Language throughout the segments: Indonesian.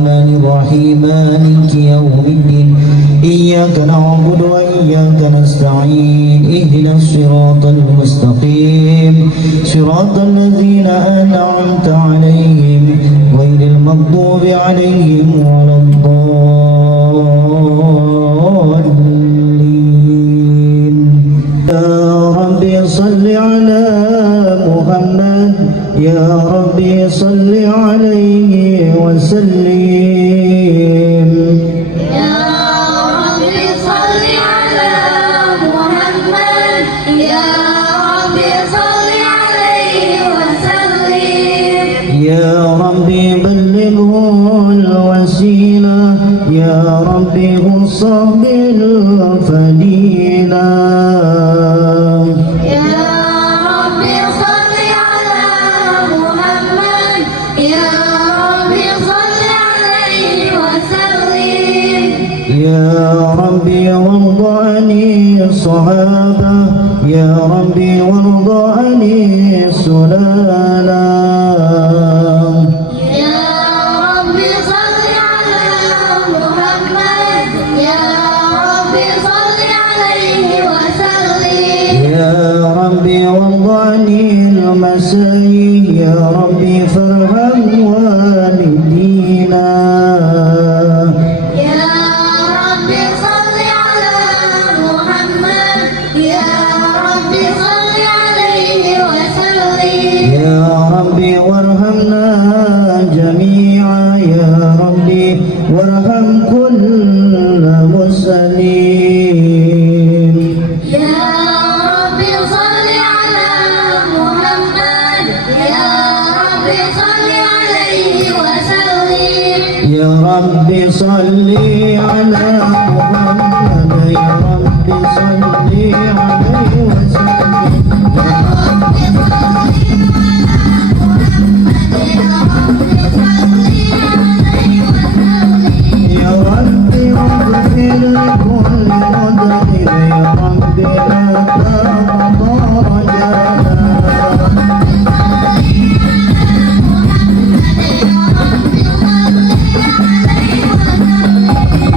الرحمن الرحيم مالك يوم الدين إياك نعبد وإياك نستعين اهدنا الصراط المستقيم صراط الذين أنعمت عليهم غير المغضوب عليهم ولا الضالين يا رب صل على محمد يا رب صل عليه وسلم يا ربي بلغه الوسيلة يا ربي وصب الفضيلة يا ربي صل على محمد يا ربي صل عليه وسلم يا ربي وارض عن الصحابة يا ربي وارض عن السلالة يا ربي وارض عن المسايين يا ربي فارحم والدينا يا ربي صل على محمد يا ربي صل عليه وسلم يا ربي وارحمنا جميعا يا ربي وارحم كل مسلم يا ربي صل على محمد يا ربي صل عليه وسلم يا ربي صل على محمد يا ربي صل عليه وسلم يا ربي اغفر لكل مذنب يا ربي لا تقطع رجانا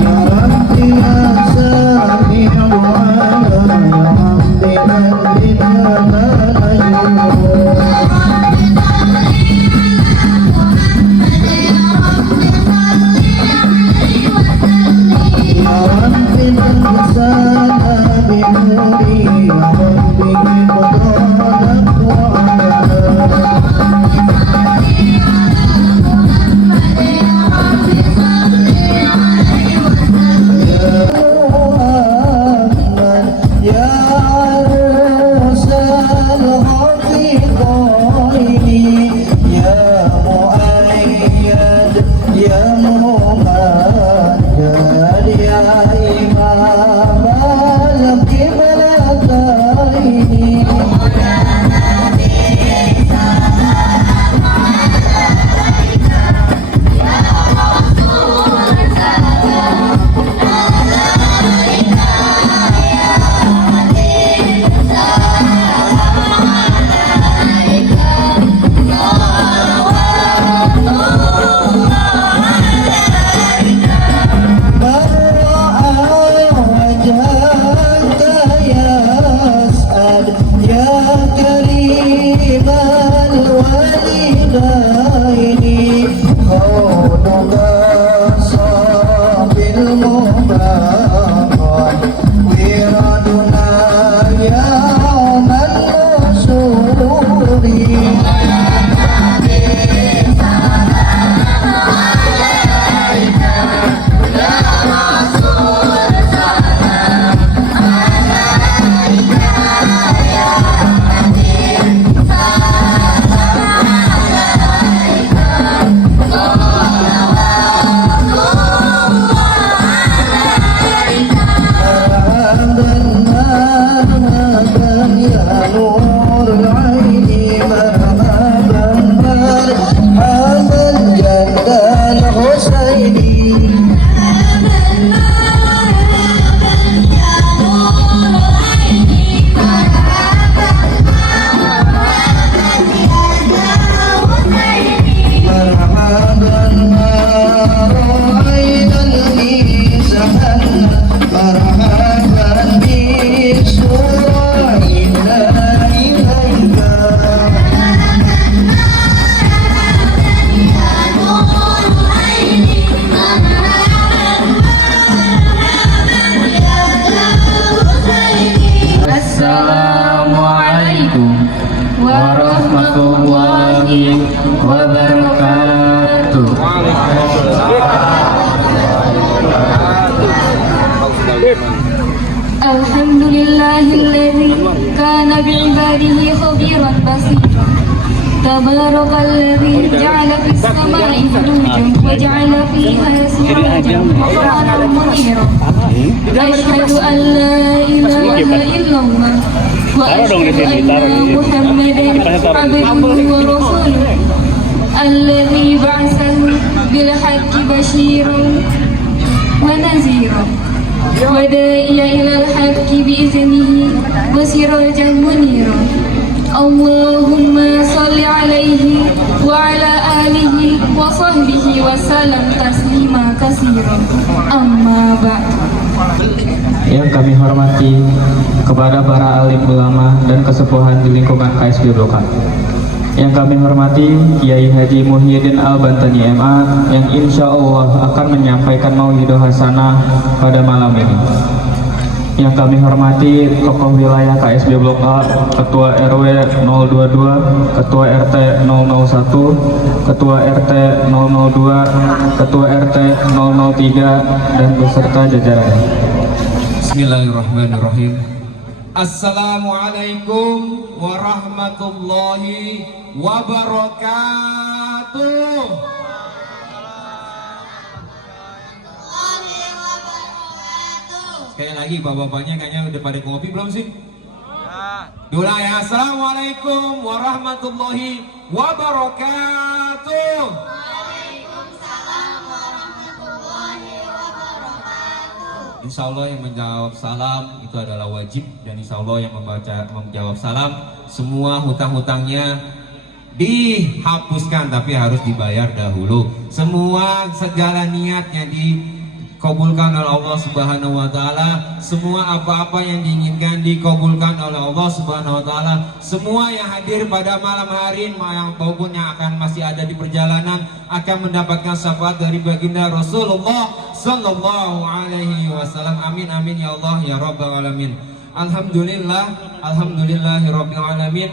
يا ربي يا سامع العالم الحمد لله الذي كان بعباده خبيرا بصيرا تبارك الذي جعل في السماء بروجا وجعل فيها سراجا وقمرا منيرا أشهد أن لا إله إلا الله وأشهد أن محمدا عبده ورسوله الذي بعثه بالحق بشيرا ونذيرا وداعيا إلى الحق بإذنه وسراجا منيرا اللهم صل عليه وعلى آله وصحبه وسلم تسليما كثيرا أما بعد. Yang kami hormati kepada para alim ulama dan kesepuhan di lingkungan KSB Blok A. Yang kami hormati Kiai Haji Muhyiddin Al-Bantani MA yang insya Allah akan menyampaikan maulidah hasanah pada malam ini. Yang kami hormati tokoh wilayah KSB Blok A, Ketua RW 022, Ketua RT 001, Ketua RT 002, Ketua RT 003 dan beserta jajaran. Bismillahirrahmanirrahim. Assalamualaikum warahmatullahi wabarakatuh. Sekali lagi bapak-bapaknya kayaknya udah pada ngopi belum sih? Dulu ya. Assalamualaikum warahmatullahi wabarakatuh. Insya Allah yang menjawab salam itu adalah wajib, dan insya Allah yang menjawab salam semua hutang-hutangnya dihapuskan, tapi harus dibayar dahulu. Semua segala niatnya dikabulkan oleh Allah Subhanahu wa taala. Semua apa-apa yang diinginkan dikabulkan oleh Allah Subhanahu wa taala. Semua yang hadir pada malam hari maupun yang akan masih ada di perjalanan akan mendapatkan syafaat dari baginda Rasulullah sallallahu alaihi wasallam. Amin amin ya Allah ya rabbal alamin. Alhamdulillah, alhamdulillahirabbil alamin.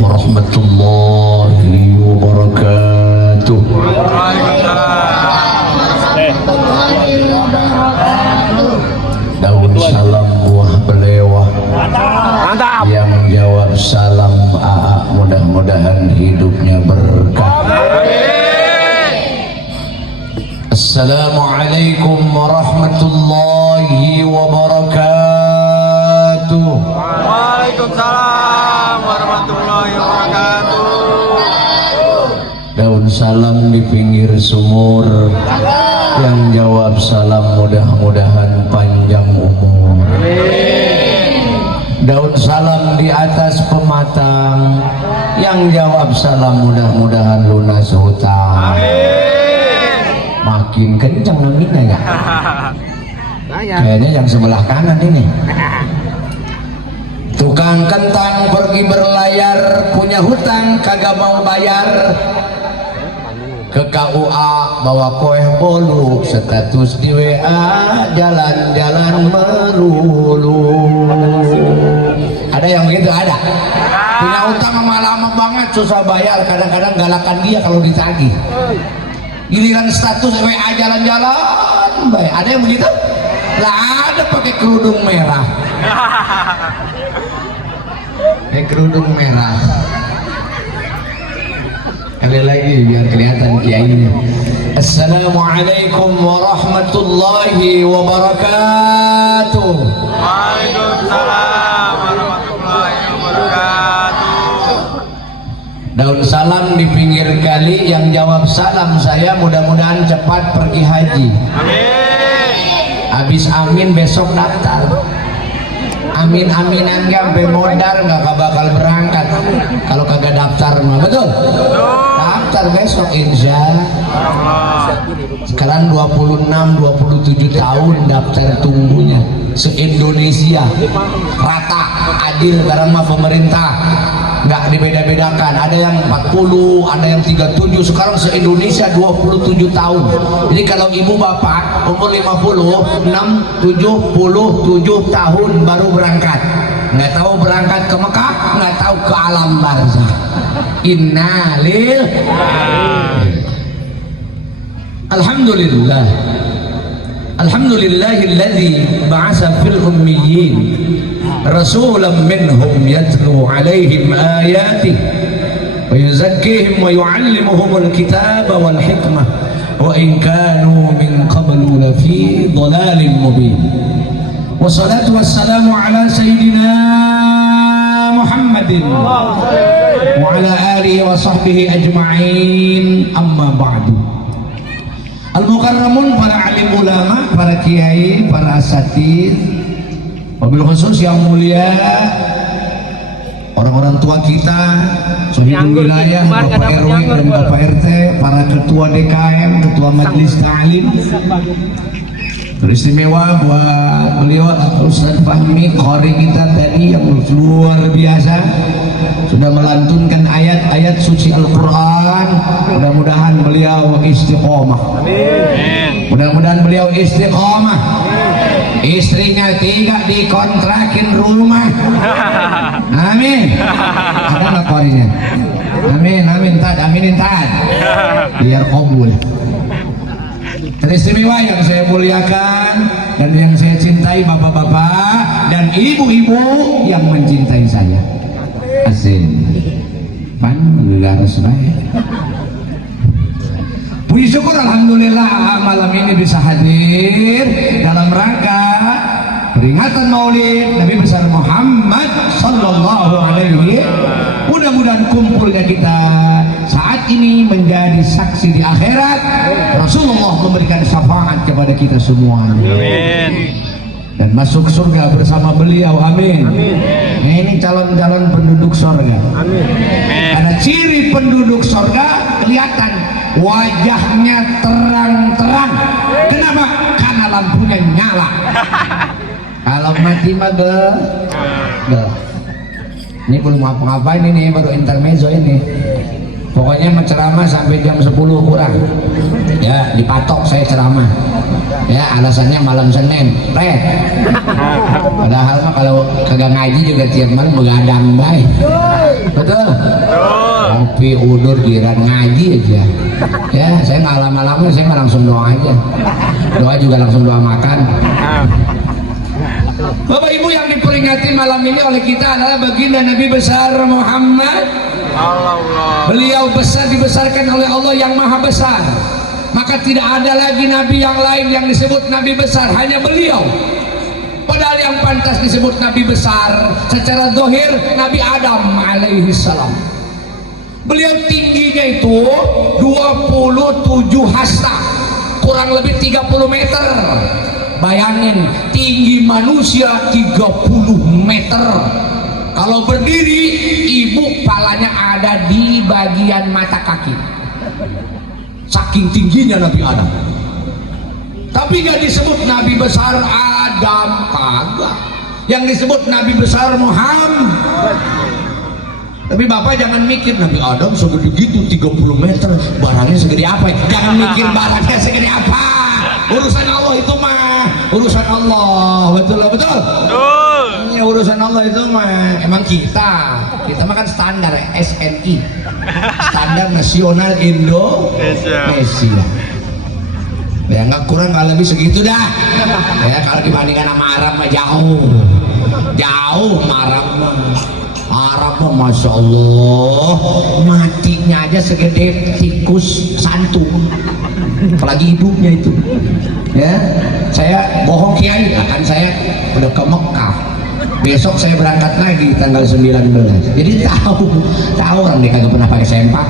warahmatullahi wabarakatuh. Daun salam buah belewah. Yang jawab salam AA, mudah-mudahan hidupnya berkah. Assalamualaikum warahmatullahi wabarakatuh. Waalaikumsalam warahmatullahi wabarakatuh. Daun salam di pinggir sumur. Yang jawab salam mudah-mudahan panjang umur. Daun salam di atas pematang. Yang jawab salam mudah-mudahan lunas hutang. Makin kencang aminnya ya. Kayaknya yang sebelah kanan ini. Tukang kentang pergi berlayar, punya hutang kagak mau bayar. Ke KUA bawa kue bolu, status di WA jalan-jalan melulu. Ada yang begitu? Ada. Punya hutang lama-lama banget, susah bayar, kadang-kadang galakan dia kalau ditagih. Giliran status WA jalan-jalan baik. Ada yang begitu? Lah ada pakai kerudung merah. Pakai kerudung merah. Kali lagi biar kelihatan kiainya. Assalamualaikum warahmatullahi wabarakatuh. Waalaikumsalam warahmatullahi wabarakatuh. Daun salam di pinggir kali, yang jawab salam saya mudah-mudahan cepat pergi haji. Amin. Habis amin besok daftar. Amin-aminan sampai modal nggak bakal berangkat kalau kagak daftar mah. Betul? Daftar besok insya Allah. Sekarang 26-27 tahun daftar tunggunya se-Indonesia rata adil karena mah pemerintah nggak dibeda-bedakan, ada yang 40, ada yang 37, sekarang se-Indonesia 27 tahun. Jadi kalau ibu bapak umur 50, 77 tahun baru berangkat, nggak tahu berangkat ke Mekah, nggak tahu ke alam barzah. Innalil. Alhamdulillah. Alhamdulillahilladzi ba'atsa fil ummiyyin rasulan minhum yatlu 'alaihim ayatihi wa yuzakkihim wa yu'allimuhumul kitaba wal hikmah wa in kanu min qablu lafi dhalalin mubin. Wassalatu wassalamu ala sayyidina Muhammadin wa ala alihi wa sahbihi ajma'in, amma ba'du. Al-Mukarramun, para alim ulama, para kiai, para asatidz, wabil khusus yang mulia orang-orang tua kita, Sohibul Wilayah, Bapak RW dan Bapak RT, para ketua DKM, ketua Majelis Ta'lim. Teristimewa buat beliau Ustaz Fahmi, qori kita tadi yang luar biasa, sudah melantunkan ayat-ayat suci Al-Quran. Mudah-mudahan beliau istiqomah. Mudah-mudahan beliau istiqomah. Istrinya tidak dikontrakin rumah. Amin. Ada nggak qorinya? Amin, amin, tad, aminin tad. Biar kabul. Teristimewa yang saya muliakan dan yang saya cintai, bapak-bapak dan ibu-ibu yang mencintai saya. Asik. Pan menggaras baik. Puji syukur alhamdulillah malam ini bisa hadir dalam rangka peringatan Maulid Nabi besar Muhammad sallallahu alaihi. Mudah-mudahan kumpulnya kita saat ini menjadi saksi di akhirat. Rasulullah memberikan syafaat kepada kita semua. Amin. Dan masuk surga bersama beliau. Amin. Nah, ini calon-calon penduduk surga. Amin. Karena ciri penduduk surga kelihatan wajahnya terang-terang. Kenapa? Karena lampunya nyala. Kalau mati mah gelap. Ini belum ngapa-ngapain, ini baru intermezzo ini. Pokoknya menceramah sampai jam 10 kurang. Ya, dipatok saya ceramah. Ya, alasannya malam Senin. Padahal mah kalau kagak ngaji juga tiap malam begadang baik. ngopi udur giran ngaji aja ya. Saya nggak lama-lama, saya nggak langsung doa aja, doa juga langsung doa makan. Bapak Ibu yang diperingati malam ini oleh kita adalah baginda Nabi besar Muhammad. Beliau besar, dibesarkan oleh Allah yang maha besar, maka tidak ada lagi nabi yang lain yang disebut nabi besar, hanya beliau. Padahal yang pantas disebut nabi besar secara zahir Nabi Adam alaihi salam. Beliau tingginya itu 27 hasta, kurang lebih 30 meter. Bayangin, tinggi manusia 30 meter. Kalau berdiri, ibu palanya ada di bagian mata kaki. Saking tingginya Nabi Adam. Tapi gak disebut Nabi besar Adam, kagak. Yang disebut Nabi besar Muhammad. Tapi Bapak jangan mikir Nabi Adam segede gitu 30 meter, barangnya segede apa ya? Jangan mikir barangnya segede apa. Urusan Allah itu mah urusan Allah, betul betul. Ya, urusan Allah itu mah emang kita mah kan standar SNI, standar nasional Indonesia. Ya nggak kurang nggak lebih segitu dah. Ya kalau dibandingkan sama Arab mah jauh Arab mah. Arab mah masya Allah matinya aja segede tikus santung, apalagi hidupnya itu. Ya saya bohong kiai, akan saya udah ke Mekah, besok saya berangkat lagi tanggal 19. Jadi tahu orang dia kagak pernah pakai sempak.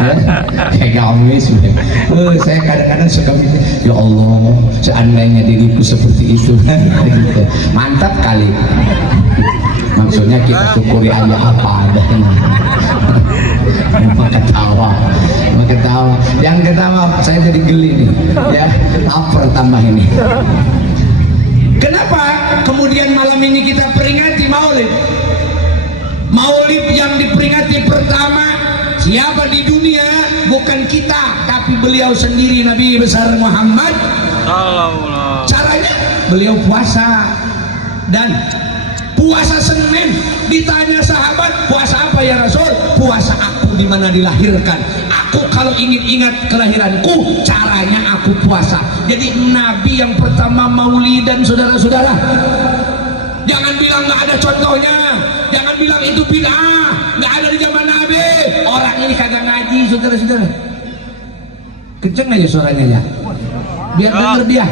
Ya, kayak gamis. Saya kadang-kadang suka mikir, ya Allah seandainya diriku seperti itu. Mantap kali. Maksudnya kita syukuri aja apa adanya. Ketawa. Yang ketawa saya jadi geli nih. Ya, lapar tambah ini. Kenapa kemudian malam ini kita peringati Maulid? Maulid yang diperingati pertama siapa di dunia? Bukan kita, tapi beliau sendiri, Nabi besar Muhammad. Caranya beliau puasa, dan puasa Senin. Ditanya sahabat, puasa apa ya Rasul? Puasa aku di mana dilahirkan. Aku kalau ingin ingat kelahiranku, caranya aku puasa. Jadi Nabi yang pertama Maulidan, saudara-saudara. Jangan bilang nggak ada contohnya, jangan bilang itu bid'ah, nggak ada di zaman Nabi. Orang ini kagak ngaji, saudara-saudara. Kenceng aja suaranya ya, biar denger dia,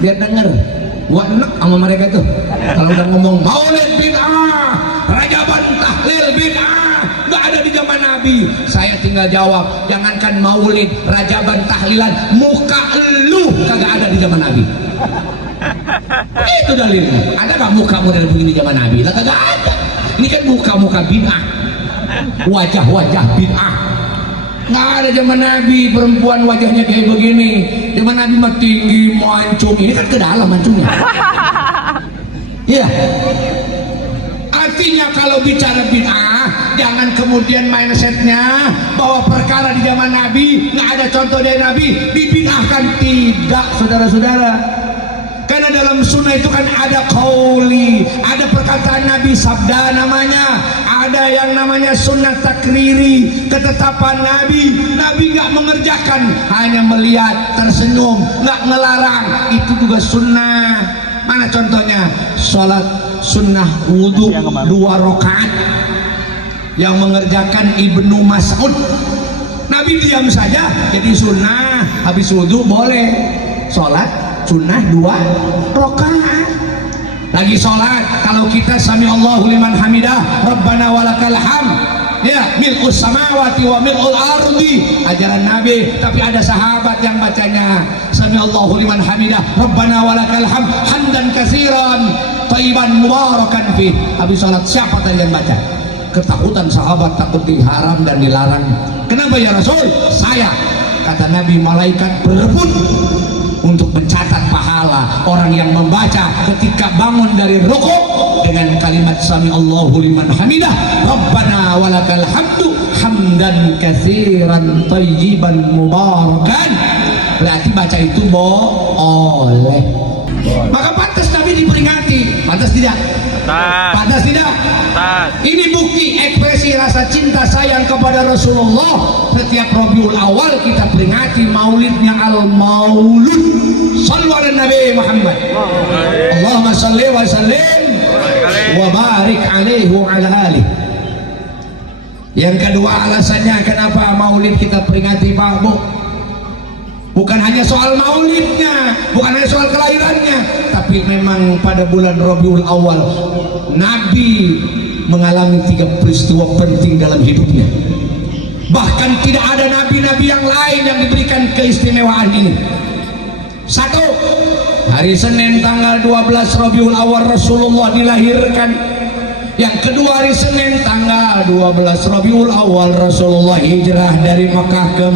biar denger. Gua enak sama mereka tuh kalau udah ngomong Maulid bid'ah, Rajaban tahlil bid'ah, nggak ada di zaman Nabi. Saya tinggal jawab, jangankan Maulid, Rajaban tahlilan, muka elu kagak ada di zaman Nabi. Itu dalilnya. Ada nggak muka model begini zaman Nabi? Lah kagak ada. Ini kan muka-muka bid'ah, wajah-wajah bid'ah. Nggak ada zaman Nabi perempuan wajahnya kayak begini. Zaman Nabi mah tinggi, mancung. Ini kan ke dalam mancungnya. Iya. Artinya kalau bicara bid'ah, jangan kemudian mindsetnya bahwa perkara di zaman Nabi nggak ada contoh dari Nabi dibid'ahkan. Tidak, saudara-saudara. Karena dalam sunnah itu kan ada qauli, ada perkataan Nabi, sabda namanya, ada yang namanya sunnah takriri, ketetapan Nabi. Nabi nggak mengerjakan, hanya melihat, tersenyum, nggak ngelarang. Itu juga sunnah. Mana contohnya? Sholat sunnah wudhu 2 rakaat yang mengerjakan Ibnu Mas'ud. Nabi diam saja, jadi sunnah. Habis wudhu boleh sholat sunnah 2 rakaat. Lagi sholat, kalau kita sami Allahu liman hamidah, Rabbana walakal hamd, ya mil'us samawati wa mil'ul ardi, ajaran Nabi. Tapi ada sahabat yang bacanya sami Allahu liman hamidah, Rabbana walakal hamd, hamdan katsiran thayyiban mubarakan fi. Habis sholat siapa tadi yang baca? Ketakutan sahabat, takut diharam dan dilarang. Kenapa ya Rasul? Saya, kata Nabi, malaikat berebut untuk mencatat pahala orang yang membaca ketika bangun dari rukuk dengan kalimat sami Allahu liman hamidah, Rabbana walakal hamdu hamdan katsiran thayyiban mubarakan. Berarti baca itu boleh. Maka pantas Nabi diperingati. Pantas tidak? Pantas tidak? Ini bukti ekspresi rasa kepada Rasulullah. Setiap Rabiul Awal kita peringati maulidnya al-maulud. Shallu ala Nabi Muhammad. Allahumma salli wa sallim wa barik alaihi wa ala alihi. Yang kedua alasannya kenapa maulid kita peringati Pak Bu, bukan hanya soal maulidnya, bukan hanya soal kelahirannya, tapi memang pada bulan Rabiul Awal Nabi mengalami 3 peristiwa penting dalam hidupnya. Bahkan tidak ada nabi-nabi yang lain yang diberikan keistimewaan ini. 1. Hari Senin tanggal 12 Rabiul Awal Rasulullah dilahirkan. Yang kedua hari Senin tanggal 12 Rabiul Awal Rasulullah hijrah dari Mekah ke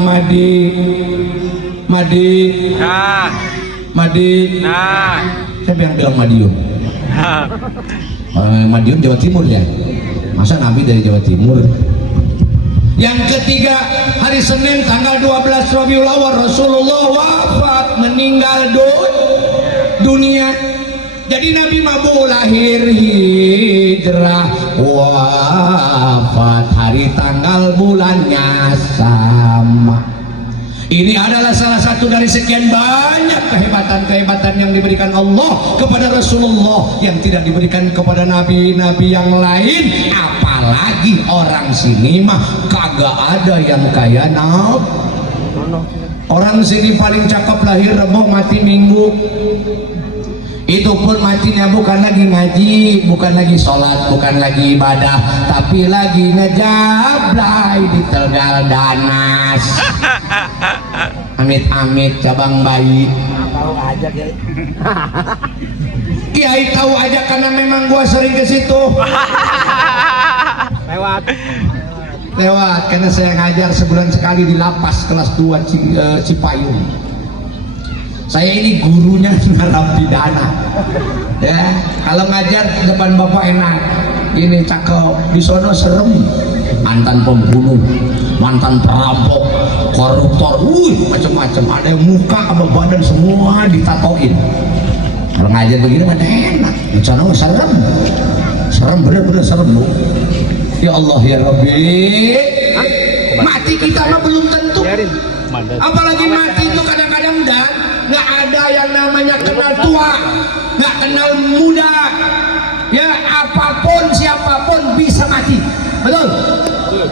Siapa yang bilang Madiun? Madiun Jawa Timur ya? Masa Nabi dari Jawa Timur? Yang ketiga hari Senin tanggal 12 Rabiul Awal Rasulullah wafat, meninggal dunia. Jadi Nabi Mabu lahir, hijrah, wafat, hari tanggal bulannya sama. Ini adalah salah satu dari sekian banyak kehebatan-kehebatan yang diberikan Allah kepada Rasulullah yang tidak diberikan kepada nabi-nabi yang lain. Apalagi orang sini mah kagak ada yang kayak Nabi. Orang sini paling cakep lahir Rebo, mati Minggu. Itu pun matinya bukan lagi ngaji, bukan lagi sholat, bukan lagi ibadah, tapi lagi ngejablay di Tegal Danas. Amit-amit cabang bayi. Kiai tahu aja karena memang gua sering ke situ. Lewat karena saya ngajar sebulan sekali di lapas kelas 2 Cipayung. Saya ini gurunya narapidana. Ya, kalau ngajar di depan bapak enak. Ini cakep, di sono serem. Mantan pembunuh, mantan perampok, koruptor, macam-macam. Ada yang muka sama badan semua ditatoin. Kalau ngajar begini kan enak. Di sono serem. Serem, bener-bener serem loh. Ya Allah ya Rabbi. Mati kita mah belum tentu. Apalagi mati itu kadang-kadang nggak ada yang namanya kenal tua, nggak kenal muda. Ya apapun siapapun bisa mati. Betul?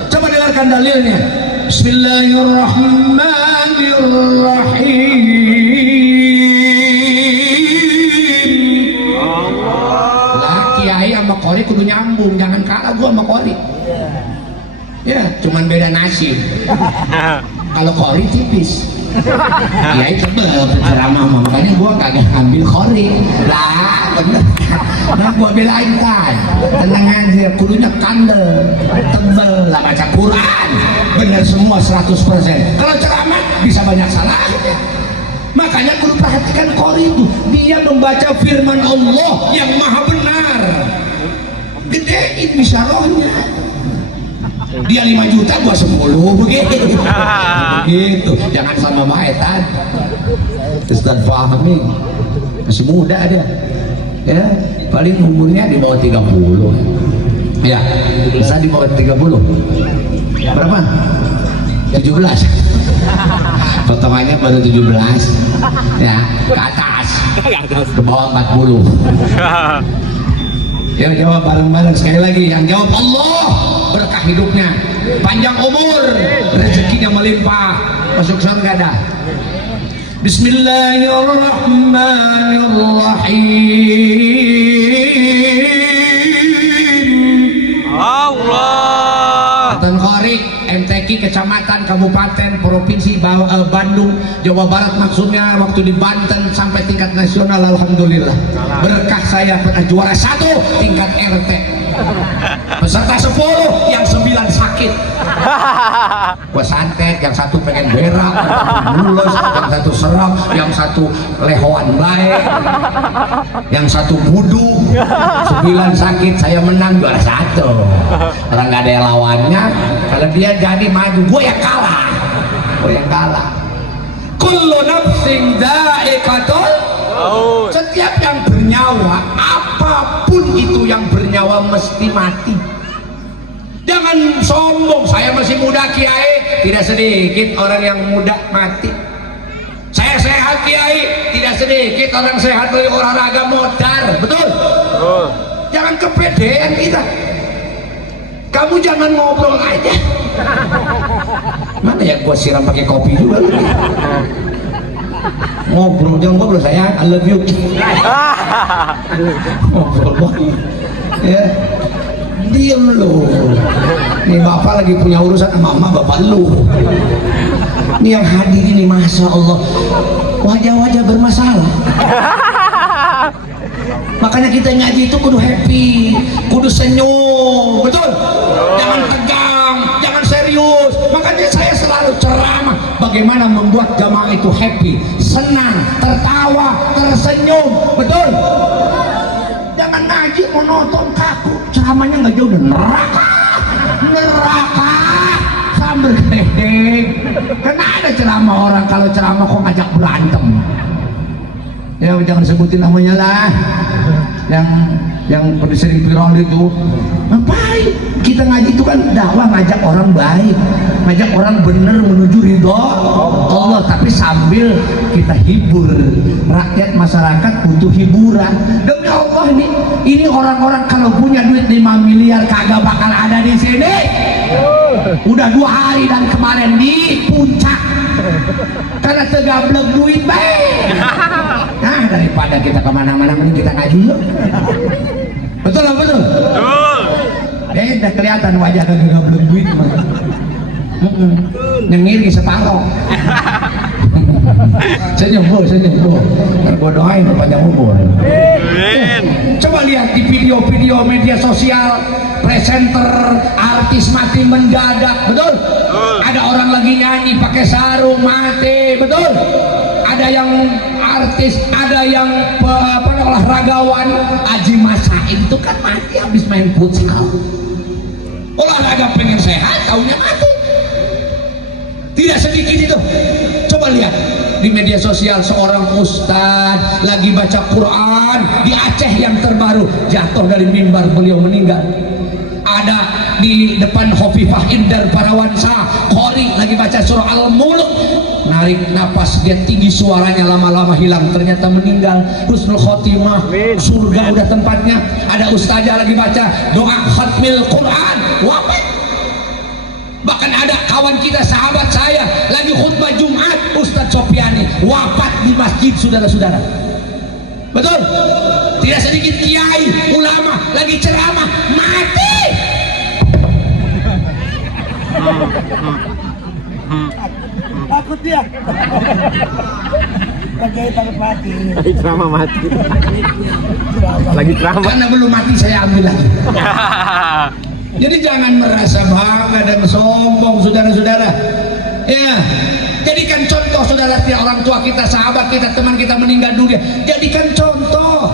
Coba dengarkan dalilnya. Bismillahirrahmanirrahim. Lah kiai sama kori kudu nyambung, jangan kalah gua sama kori. Ya, cuman beda nasib. Kalau kori tipis. Ya itu berceramah, makanya gua kagak ambil khori lah, bener. Nah gua belain kan, tenang aja, kudunya kandel, tebel lah, baca Quran, bener semua 100%. Kalau ceramah bisa banyak salah. Makanya kudu perhatikan khori itu, dia membaca firman Allah yang maha benar, gedein bisarohnya. Dia 5 juta gua 10 begitu. Begitu. Jangan sama maetan. Ustaz Fahmi masih muda dia. Ya, paling umurnya di bawah 30. Ya, bisa di bawah 30. Berapa? 17. Potongannya baru 17. Ya, ke atas. Ke bawah 40. Ya, jawab bareng-bareng sekali lagi. Yang jawab Allah, berkah hidupnya, panjang umur, rezekinya melimpah, masuk surga dah. Bismillahirrahmanirrahim. Allah. Atan Khori, MTQ, kecamatan, kabupaten, provinsi Bandung, Jawa Barat maksudnya, waktu di Banten sampai tingkat nasional, alhamdulillah. Berkah saya pernah juara 1 tingkat RT. Peserta 10, yang 9 sakit. Gua santet, yang 1 pengen berak, yang 1 mulus, yang 1 serak, yang 1 lehoan baik, yang 1 budu. 9 sakit, saya menang juara 1. Orang gak ada yang lawannya. Kalau dia jadi maju, gue yang kalah. Kullu nafsin dha'iqatul maut. Setiap yang bernyawa, apapun itu yang bernyawa mesti mati. Jangan sombong, saya masih muda Kiai. Tidak sedikit orang yang muda mati. Saya sehat Kiai, tidak sedikit orang sehat dari olahraga modar. Betul? Jangan kepedean kita. Kamu jangan ngobrol aja. Mana ya gua siram pakai kopi juga. Ngobrol, jangan ngobrol sayang, I love you. Ngobrol ya, diem lu. Nih bapak lagi punya urusan sama mama bapak lu. Ini yang hadir ini masya Allah wajah-wajah bermasalah. Makanya kita ngaji itu kudu happy, kudu senyum, betul? Jangan tegang, jangan serius. Makanya saya selalu ceramah bagaimana membuat jamaah itu happy, senang, tertawa, tersenyum, betul? Jangan ngaji monoton kaku, ceramahnya nggak jauh dari neraka, neraka sambil gedeng. Karena ada ceramah orang kalau ceramah kok ngajak berantem. Ya jangan sebutin namanya lah. Yang sering viral itu ngapain? Kita ngaji itu kan dakwah, ngajak orang baik, ngajak orang bener menuju ridho Allah, tapi sambil kita hibur rakyat, masyarakat butuh hiburan. Demi Allah ini orang-orang kalau punya duit 5 miliar kagak bakal ada di sini. Udah 2 hari dan kemarin di puncak karena tegablek duit baik. Nah daripada kita kemana-mana mending kita ngaji yuk. Betul lah, betul? Betul. Udah kelihatan wajah tegablek duit mah. Nyengir di separoh. Senyum bu. Gua doain panjang umur. Coba lihat di video-video media sosial, presenter, artis mati mendadak, betul? Ada orang lagi nyanyi pakai sarung mati, betul? Ada yang artis, ada yang olahragawan, Aji Masain itu kan mati habis main futsal. Olahraga pengen sehat, taunya mati. Tidak sedikit itu. Coba lihat di media sosial seorang ustadz lagi baca Quran di Aceh yang terbaru, jatuh dari mimbar, beliau meninggal. Ada di depan Hovifah Indar Parawansa, Qori lagi baca surah Al-Mulk, narik napas dia tinggi, suaranya lama-lama hilang, ternyata meninggal. Husnul khotimah, surga udah tempatnya. Ada ustazah lagi baca doa khatmil Quran, wafat. Bahkan ada kawan kita, sahabat saya lagi khutbah Jumat, Ustadz Sofiani wafat di masjid, saudara-saudara. Betul? Tidak sedikit kiai, ulama lagi ceramah mati. Takut dia. Lagi takut mati. Lagi ceramah mati. Lagi ceramah. Karena belum mati saya ambil lagi. Jadi jangan merasa bangga dan sombong, saudara-saudara. Ya, jadikan contoh saudara, orang tua kita, sahabat kita, teman kita meninggal dunia. Jadikan contoh.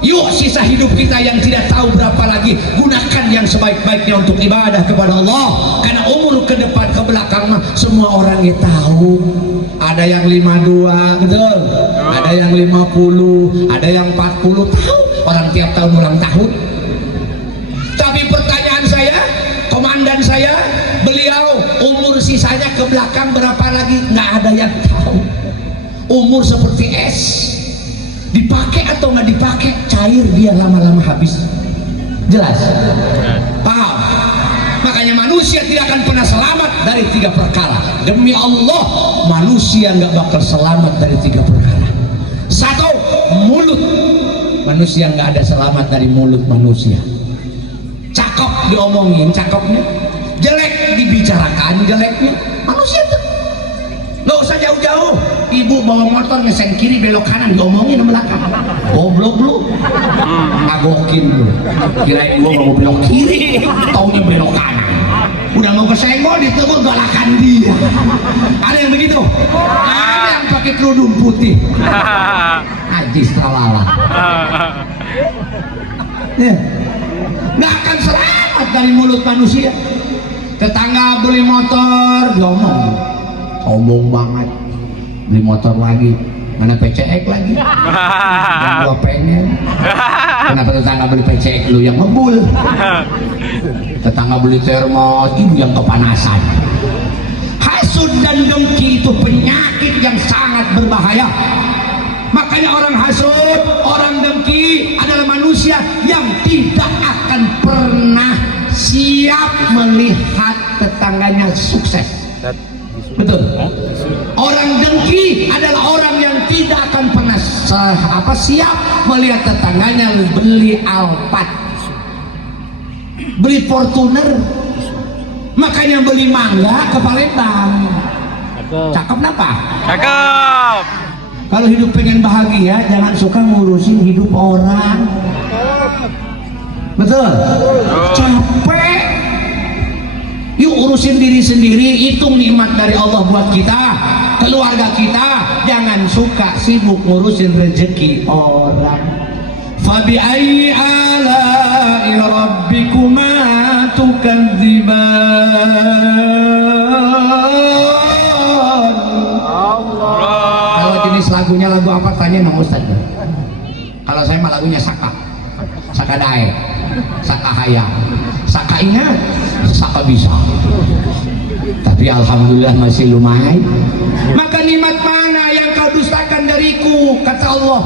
Yuk sisa hidup kita yang tidak tahu berapa lagi, gunakan yang sebaik-baiknya untuk ibadah kepada Allah. Karena umur ke depan ke belakang mah semua orang yang tahu. Ada yang 52, betul? Ada yang 50, ada yang 40. Tahu orang tiap tahun ulang tahun. Tapi pertanyaan saya, komandan saya, beliau umur sisanya ke belakang berapa lagi? Nggak ada yang tahu. Umur seperti es, dipakai atau nggak dipakai, cair dia lama-lama habis. Jelas? Paham? Makanya manusia tidak akan pernah selamat dari 3 perkara. Demi Allah, manusia nggak bakal selamat dari 3 perkara. 1, mulut. Manusia nggak ada selamat dari mulut manusia. Cakep diomongin cakepnya, jelek dibicarakan jeleknya. Manusia tuh nggak usah jauh-jauh. Ibu bawa motor ngeseng kiri belok kanan diomongin sama belakang. Goblok lu, ngagokin lu. Kirain gua mau belok kiri, taunya belok kanan. Udah mau kesenggol ditegur galakan dia. Ada yang begitu? Ada yang pakai kerudung putih. Ajis tralala. Nggak akan selamat dari mulut manusia. Tetangga beli motor, diomong, sombong banget, beli motor lagi. mana PCX lagi yang gua pengen. Kenapa tetangga beli PCX lu yang ngebul, tetangga beli termos ibu yang kepanasan. Hasud dan dengki itu penyakit yang sangat berbahaya. Makanya orang hasud, orang dengki adalah manusia yang tidak akan pernah siap melihat tetangganya sukses. Betul. Orang dengki adalah orang yang tidak akan pernah siap melihat tetangganya beli Alphard, beli Fortuner. Makanya beli mangga ke Palembang. Cakep napa? Cakep. Kalau hidup pengen bahagia, jangan suka ngurusin hidup orang. Betul? Capek. Yuk urusin diri sendiri, hitung nikmat dari Allah buat kita, keluarga kita. Jangan suka sibuk ngurusin rezeki orang. Fabi ayyi ala'i rabbikuma tukadziban. Kalau jenis lagunya lagu apa tanya sama Ustaz. Kalau saya mah lagunya Saka Dae, Saka Hayang, Saka ingat, Saka bisa. Tapi alhamdulillah masih lumayan. Maka nikmat mana yang kau dustakan dariku, kata Allah.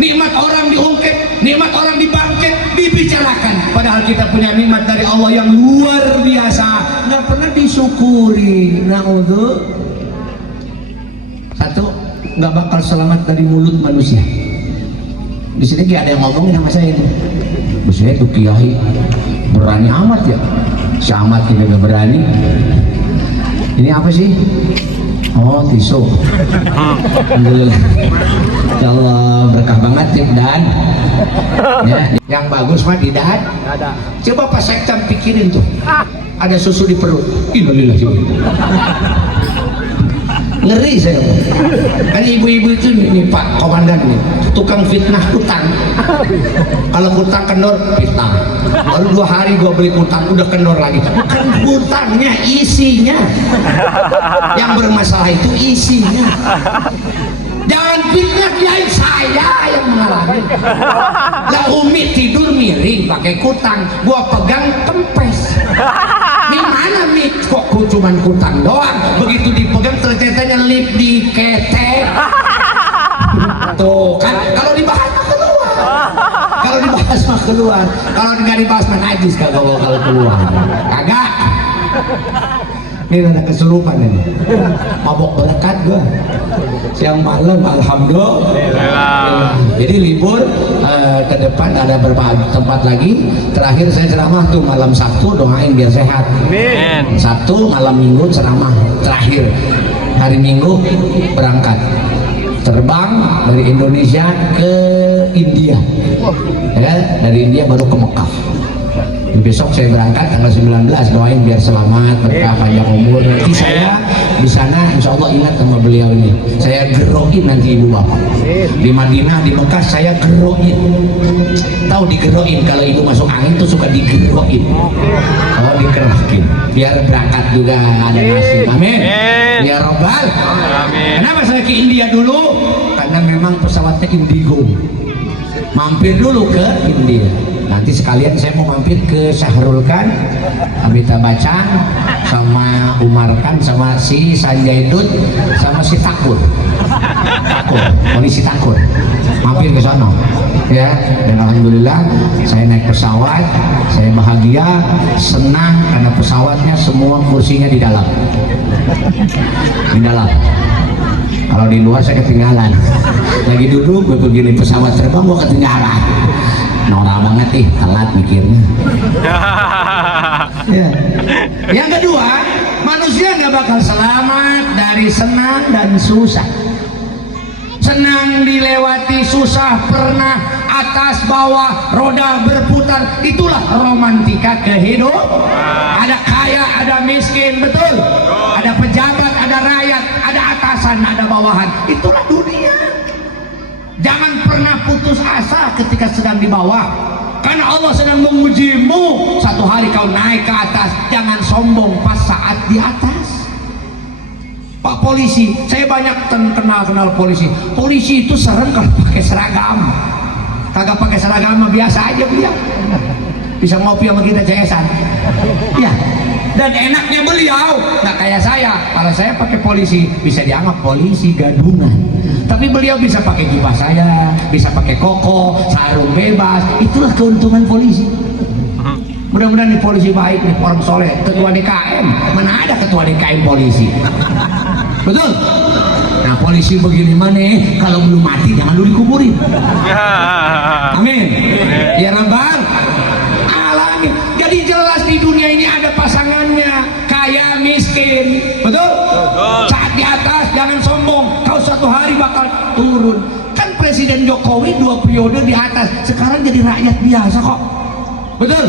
Nikmat orang diungkit, nikmat orang dibangkit, dibicarakan. Padahal kita punya nikmat dari Allah yang luar biasa, nggak pernah disyukuri. Na'udzu. Satu, nggak bakal selamat dari mulut manusia. Di sini ada yang ngomongin sama saya ini. Saya tuh kiai berani amat ya. Si amat ini gak berani. Ini apa sih? Oh, tisu. Alhamdulillah. Ya Allah, berkah banget Cip Dan. Ya, yang bagus mah di Dan. Coba pas sektam pikirin tuh. Ada susu di perut. Innalillah. Ngeri saya. Kan ibu-ibu itu nih Pak Komandan nih, tukang fitnah utang. Kalau utang kendor, fitnah. Baru 2 hari gua beli utang udah kendor lagi. Bukan utangnya, isinya. Yang bermasalah itu isinya. Jangan fitnah dia, saya yang mengalami. Lah Umi tidur miring pakai kutang, gua pegang kempes. Gimana Mi? Kok cuman kutang doang? Begitu dipegang ternyata lip di ketek. Tuh kan, kalau dibahas mah keluar. Kalau dibahas mah keluar. Kalau nggak dibahas mah najis kalau keluar. Kagak. Ini ada kesurupan ini. Mabok berkat gua. Siang malam alhamdulillah. Jadi libur ke depan ada beberapa tempat lagi. Terakhir saya ceramah tuh malam Sabtu, doain biar sehat. Amin. Sabtu malam Minggu ceramah terakhir. Hari Minggu berangkat. Terbang dari Indonesia ke India. Ya, dari India baru ke Mekah. Besok saya berangkat tanggal 19, doain biar selamat, berkah panjang umur. Nanti saya di sana insya Allah ingat sama beliau ini. Saya gerokin nanti ibu bapak. Di Madinah, di Mekah saya gerokin. Tahu digerokin, kalau ibu masuk angin tuh suka digerokin. Oh digerokin, biar berangkat juga ada nasib. Amin. Ya Robbal. Kenapa saya ke India dulu? Karena memang pesawatnya Indigo. Mampir dulu ke India. Nanti sekalian saya mau mampir ke Syahrul Khan, Amitabh Bachchan, sama Umar Khan, sama si Sanjay Dutt, sama si Thakur, polisi Thakur. Mampir ke sana, ya. Dan alhamdulillah saya naik pesawat, saya bahagia, senang karena pesawatnya semua kursinya di dalam. Di dalam. Kalau di luar saya ketinggalan. Lagi duduk, gue begini pesawat terbang, gue ketinggalan. Norak banget nih, telat mikirnya. Ya. Yang kedua, manusia nggak bakal selamat dari senang dan susah. Senang dilewati, susah pernah, atas bawah, roda berputar. Itulah romantika kehidupan. Ada kaya, ada miskin, betul. Ada pejabat, ada rakyat, ada atasan, ada bawahan. Itulah dunia. Jangan pernah putus asa ketika sedang di bawah, karena Allah sedang mengujimu. Satu hari kau naik ke atas, jangan sombong pas saat di atas. Pak polisi, saya banyak kenal polisi. Polisi itu serem kalau pakai seragam. Kagak pakai seragam biasa aja beliau. Bisa ngopi sama kita CS-an. Ya. Dan enaknya beliau nggak kayak saya. Kalau saya pakai polisi bisa dianggap polisi gadungan. Tapi beliau bisa pakai jubah saya, bisa pakai koko, sarung bebas. Itulah keuntungan polisi. Mudah-mudahan di polisi baik nih, orang soleh, ketua DKM. Mana ada ketua DKM polisi? Betul? Nah polisi begini mana? Kalau belum mati jangan dulu dikuburin. Amin. Ya Rabbal. Alamin. Jadi jelas di dunia ini ada pasangannya, kaya miskin. Betul? Saat di atas jangan sombong. Kau suatu hari bakal turun. Kan Presiden Jokowi 2 periode di atas, sekarang jadi rakyat biasa kok. Betul?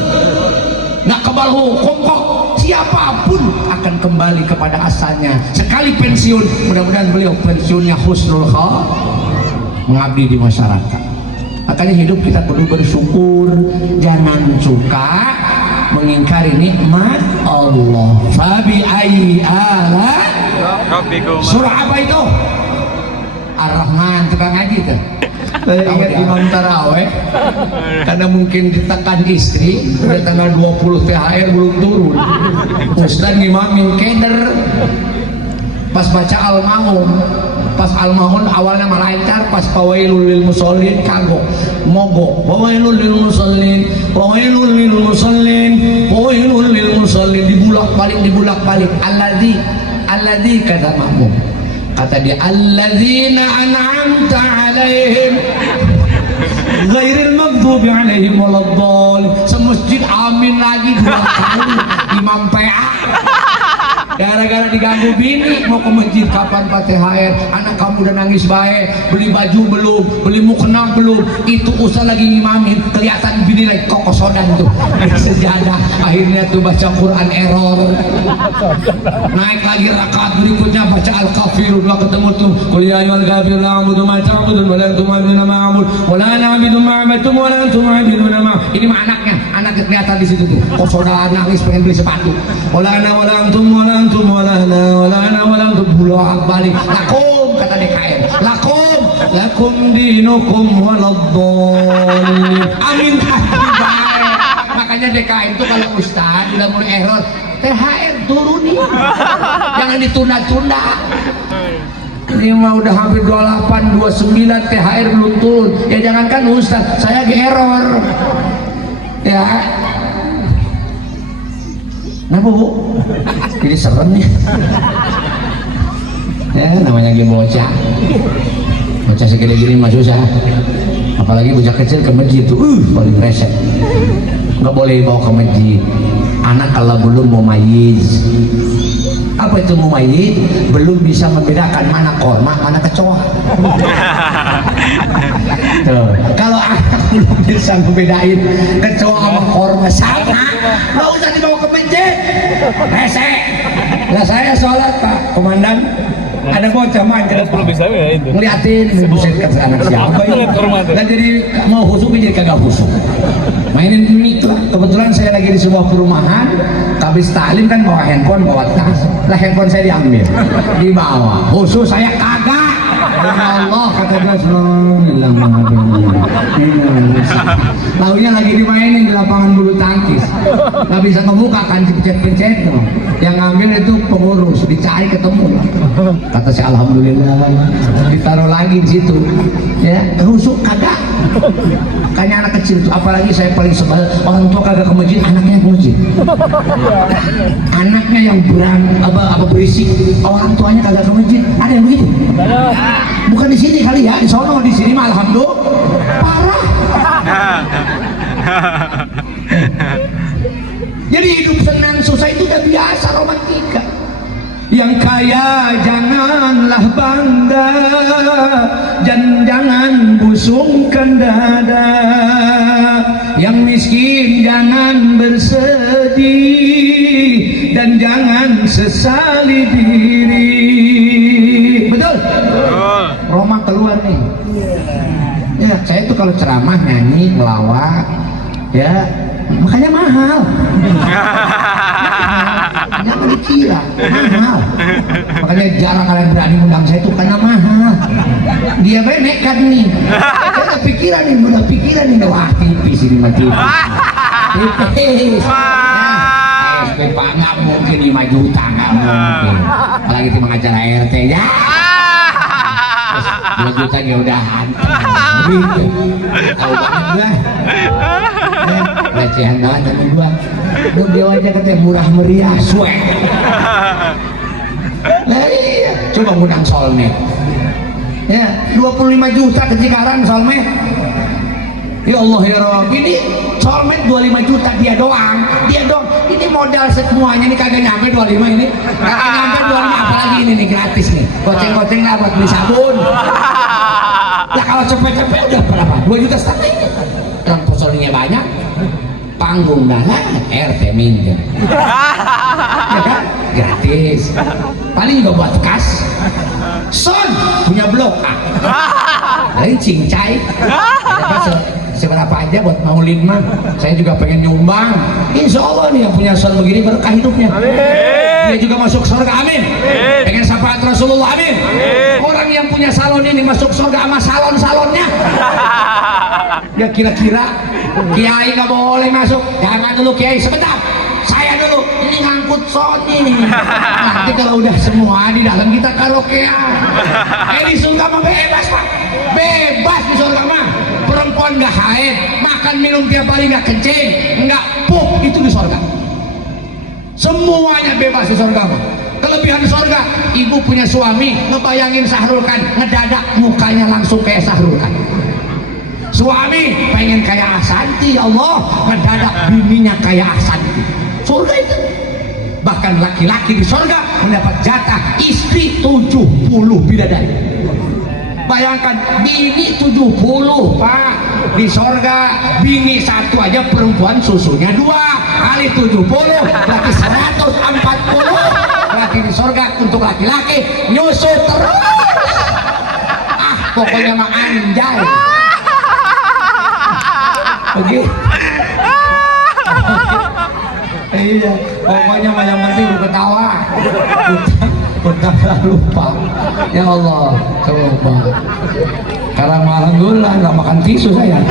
Nggak kebal hukum kok. Siapapun akan kembali kepada asalnya. Sekali pensiun, mudah-mudahan beliau pensiunnya husnul khotimah, mengabdi di masyarakat. Makanya hidup kita perlu bersyukur, jangan suka mengingkari nikmat Allah. Fabi ayyi ala surah apa itu? Ar-Rahman, tukang ngaji tuh. Saya ingat Imam Taraweh, karena mungkin ditekan istri, udah tanggal 20 THR belum turun. Ustaz ngimamin keder, pas baca Al-Maun, pas Al-Maun awalnya lancar, pas Fawailul lil musallin kagok, mogok. Fawailul lil musallin, Fawailul lil musallin, Fawailul lil musallin, dibulak-balik. Alladzi kata makmum. Kata dia alladzina an'amta alaihim ghairil maghdubi alaihim waladdallin. Semasjid amin lagi 2 kali. Imam PA gara-gara diganggu bini mau ke masjid, kapan Pak THR? Anak kamu udah nangis baik, beli baju belum, beli mukena belum. Itu usah lagi ngimamin, kelihatan bini lagi kokosodan tuh sejadah. Akhirnya tuh baca Quran error, naik lagi rakaat berikutnya baca Al-Kafirun, lah ketemu tuh qul ya ayyuhal kafirun la a'budu ma ta'budun wa la antum 'abiduna ma a'budu wa la ana 'abidu ma 'abadtum wa la antum 'abiduna ma. Ini mah anaknya kelihatan di situ tuh kosodan, nangis pengen beli sepatu. Wala ana wala antum wala antum wala ana wala antum, bulak balik. Lakum kata DKM, lakum dinukum waladdallin. Amin. Makanya DKM itu kalau ustaz udah mulai error, THR turunin, jangan ditunda-tunda. Ini mah udah hampir 28, 29 THR belum turun. Ya jangankan ustaz, saya lagi error. Ya. Kenapa bu? Jadi serem nih. Ya namanya lagi bocah segede gini mah susah. Apalagi bocah kecil ke masjid tuh, paling resep. Nggak boleh bawa ke masjid. Anak kalau belum mumayyiz. Apa itu mumayyiz? Belum bisa membedakan mana korma, mana kecoa. Tuh. Kalau anak belum bisa membedain kecoa sama korma sama, nggak usah dibawa ke masjid. Resek. Lah saya sholat Pak Komandan, ada bocah main ke depan, ngeliatin buset ke anak siapa ini, dan jadi mau khusuk jadi kagak khusuk, mainin mic lah. Kebetulan saya lagi di sebuah perumahan, habis taklim kan bawa handphone, bawa tas, lah handphone saya diambil, dibawa khusus saya kagak. Ya Allah kata dia, launya lagi dimainin di lapangan bulu tangkis, nggak bisa kebuka kan, pencet-pencet tuh. Yang ngambil itu pengurus, dicari ketemu. Kata si alhamdulillah, ditaruh lagi di situ. Ya, rusuk kagak. Makanya anak kecil itu, apalagi saya paling sebel, orang tua kagak ke masjid, anaknya ke masjid. Anaknya yang berisik, orang tuanya kagak ke masjid. Ada yang begitu? Bukan di sini kali ya, di sono, di sini mah alhamdulillah parah. Jadi hidup senang susah itu udah biasa, romantika. Yang kaya janganlah bangga, dan jangan busungkan dada. Yang miskin jangan bersedih, dan jangan sesali diri. Betul? Roma keluar nih. Ya, saya tuh kalau ceramah, nyanyi, ngelawak, ya makanya mahal. Jangan pikiran mahal. Makanya jarang kalian berani undang saya tuh karena mahal. Dia nekat nih. Ada pikiran nih, udah pikiran nih. Wah tipis ini mah tipis. SP Pak nggak mungkin 5 juta, nggak mungkin. Apalagi itu mengacara RT ya. 2 juta ya udahan. Tahu banget gua. Recehan banget sama gua. Lu dia aja katanya murah meriah, swag. Nah iya, coba ngundang Solmed. Ya, 25 juta ke Cikarang Solmed. Ya Allah ya Rob, ini Solmed 25 juta dia doang. Ini modal semuanya nih kagak nyampe 25 ini. Kagak nyampe 25 apalagi ini nih gratis nih. Goceng-goceng lah buat beli sabun. Ya kalau cepet-cepet udah berapa? 2,5 juta ini. Orang personilnya banyak. Panggung dah RT minjem. Ya kan? Gratis. Paling juga buat kas. Son punya blok A. Dari cincai. Seberapa aja buat maulid mah. Saya juga pengen nyumbang. Insya Allah nih yang punya son begini berkah hidupnya. Dia juga masuk surga, amin. Pengen syafaat Rasulullah, amin. Orang yang punya salon ini masuk surga sama salon-salonnya. Ya kira-kira kiai nggak boleh masuk. Jangan dulu kiai, sebentar. Saya dulu ini ngangkut son ini. Nanti kalau udah semua di dalam kita karaokean. Di surga mah bebas Pak. Bebas di surga mah. Perempuan nggak haid, makan minum tiap hari nggak kencing, nggak pup, itu di surga. Semuanya bebas di surga mah. Kelebihan di surga, ibu punya suami, ngebayangin Sahrul Khan, ngedadak mukanya langsung kayak Sahrul Khan. Suami pengen kayak Asanti, ya Allah, ngedadak bininya kayak Asanti. Surga itu. Bahkan laki-laki di surga mendapat jatah istri 70 bidadari. Bayangkan bini 70 Pak di surga, bini 1 aja perempuan susunya 2 kali 70 berarti 140. Berarti di surga untuk laki-laki nyusu terus. Pokoknya mah anjay. Begitu. Iya, pokoknya mah yang penting berketawa. Udah lupa. Ya Allah, coba. Karena alhamdulillah nggak makan tisu saya.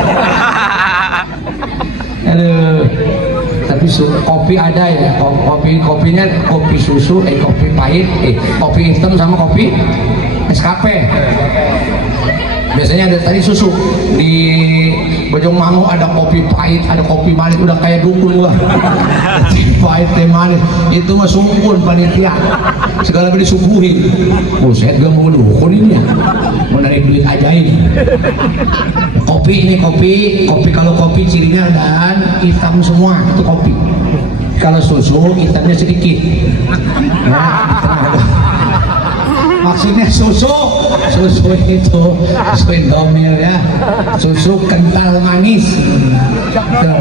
Aduh. Tapi kopi ada ya. Kopinya kopi susu, kopi pahit, kopi hitam sama kopi Nescafe. Biasanya ada tadi susu di Bojong Mangu, ada kopi pahit, ada kopi manis, udah kayak dukun gua. Pahit teh manis itu mah sungkun panitia segala disuguhin. Buset gak mau dukun ini ya, mau narik duit ajaib. Kopi ini kopi kalau kopi cirinya dan hitam semua itu kopi. Kalau susu hitamnya sedikit. Maksudnya susu itu susu Indomil ya, susu kental manis.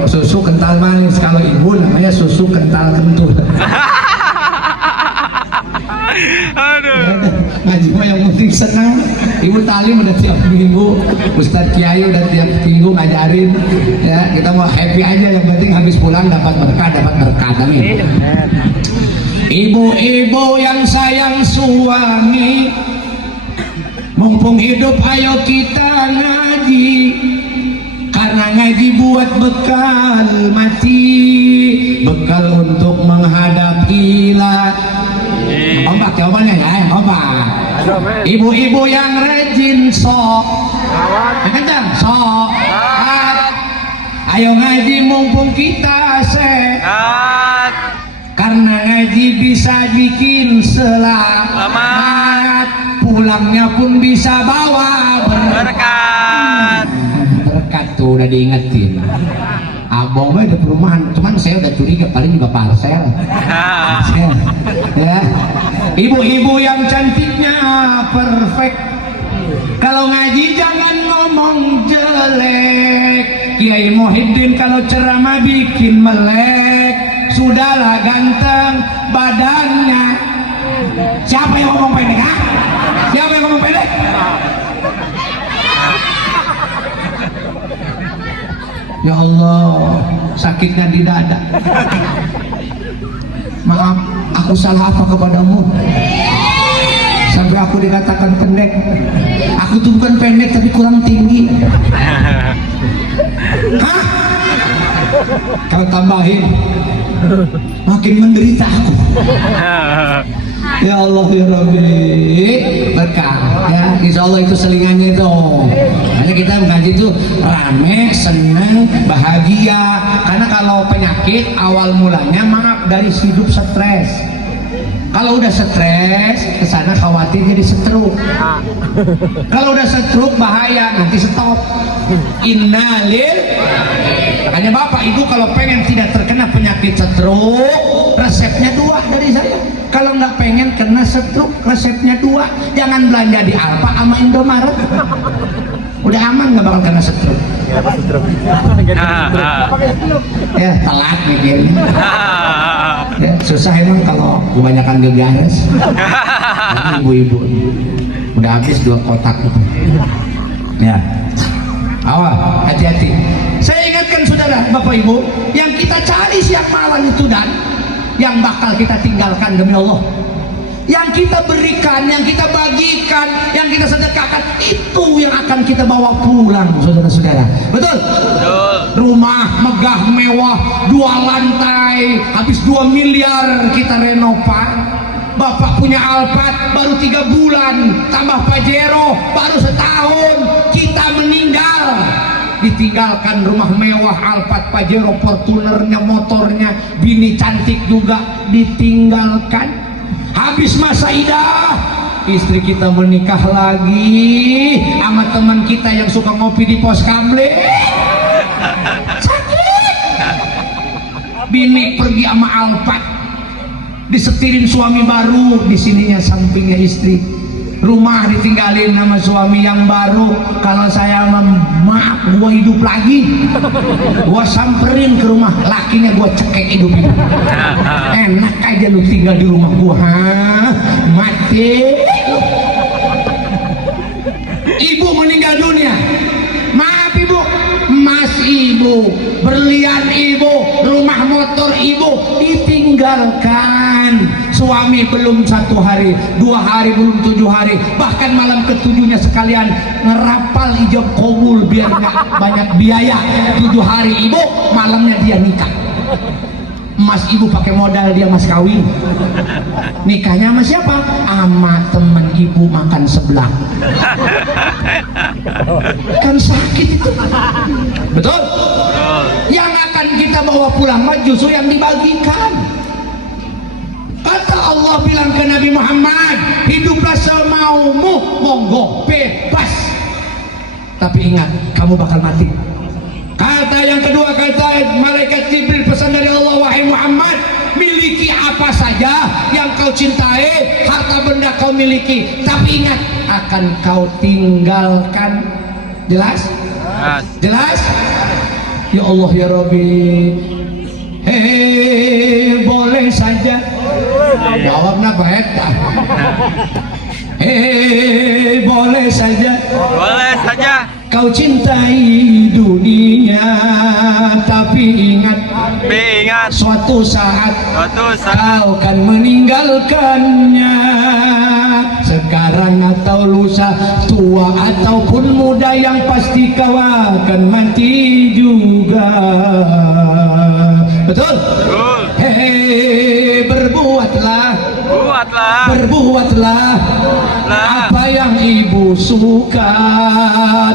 Susu kental manis, kalau ibu namanya susu kental kentut. Ngaji mah yang penting senang. Ibu talim udah tiap minggu, Ustadz Kiai udah tiap minggu ngajarin ya, kita mau happy aja, yang penting habis pulang dapat berkah, amin. Ibu-ibu yang sayang suami, mumpung hidup ayo kita ngaji, karena ngaji buat bekal mati, bekal untuk menghadapi lah. Ombak jawabannya ya, ombak. Ibu-ibu yang rajin sok, kencang sok, ayo ngaji mumpung kita sehat, karena ngaji bisa bikin selamat, pulangnya pun bisa bawa berkat. Berkat tuh udah diingetin. Abang mah ada perumahan, cuman saya udah curiga paling juga parcel. Ya. Ibu-ibu yang cantiknya perfect, kalau ngaji jangan ngomong jelek. Kiai Muhyiddin kalau ceramah bikin melek, sudahlah ganteng badannya. Siapa yang ngomong pendek? Ha? Siapa yang ngomong pendek? Ya Allah, sakitnya di dada. Maaf, aku aku salah apa kepadamu sampai aku dikatakan pendek? Aku tuh bukan pendek tapi kurang tinggi. Hah? Kau tambahin, makin menderita aku. Ya Allah ya Rabbi, berkah ya, insya Allah itu selingannya itu. Makanya kita mengaji itu rame, senang, bahagia. Karena kalau penyakit awal mulanya maaf dari hidup stres. Kalau udah stres, kesana khawatir jadi stroke. Kalau udah stroke bahaya, nanti stop. Innalil. Makanya bapak ibu kalau pengen tidak terkena penyakit stroke, resepnya 2 dari saya. Kalau nggak pengen kena stroke, resepnya 2. Jangan belanja di Alfa sama Indomaret. Udah aman nggak bakal kena stroke. Ya telat mikirnya. Ya, susah emang kalau kebanyakan gegares. Ibu-ibu udah habis 2 kotak itu. Ya, awas, hati-hati. Saya ingatkan saudara, bapak ibu, yang kita cari siang malam itu dan yang bakal kita tinggalkan demi Allah, yang kita berikan, yang kita bagikan, yang kita sedekahkan, itu yang akan kita bawa pulang, saudara-saudara. Betul? Betul. Rumah megah mewah 2 lantai, habis 2 miliar kita renova. Bapak punya Alphard baru 3 bulan, tambah Pajero baru setahun. Kita meninggal, ditinggalkan rumah mewah, Alphard, Pajero, Fortunernya, motornya, bini cantik juga ditinggalkan. Habis masa idah, istri kita menikah lagi sama teman kita yang suka ngopi di pos kamling. Sakit. Bini pergi sama Alphard, disetirin suami baru, di sininya sampingnya istri. Rumah ditinggalin sama suami yang baru. Kalau saya maaf, gua hidup lagi, gua samperin ke rumah lakinya, gua cekek hidup. Enak aja lu tinggal di rumah gua, ha? Mati. Ibu meninggal dunia, maaf ibu, emas ibu, berlian ibu, rumah motor ibu ditinggalkan. Suami belum 1 hari, 2 hari, belum 7 hari, bahkan malam ke-7-nya sekalian ngerapal ijab kabul biar nggak banyak biaya. 7 hari ibu, malamnya dia nikah. Emas ibu pakai modal dia mas kawin. Nikahnya sama siapa? Sama temen ibu makan sebelah. Kan sakit itu. Betul? Yang akan kita bawa pulang mah justru yang dibagikan. Kata Allah bilang ke Nabi Muhammad, hiduplah semaumu, monggo, bebas. Tapi ingat, kamu bakal mati. Kata yang kedua, kata malaikat Jibril, pesan dari Allah, wahai Muhammad, miliki apa saja yang kau cintai, harta benda kau miliki, tapi ingat, akan kau tinggalkan. Jelas? Jelas? Ya Allah ya Rabbi. Hei, boleh saja. Jawabnya baik. Hei, boleh saja. Boleh saja. Kau cintai dunia, tapi ingat, suatu saat kau akan meninggalkannya. Sekarang atau lusa, tua ataupun muda, yang pasti kau akan mati juga. Betul? Hei, berbuatlah. Berbuatlah apa yang ibu suka,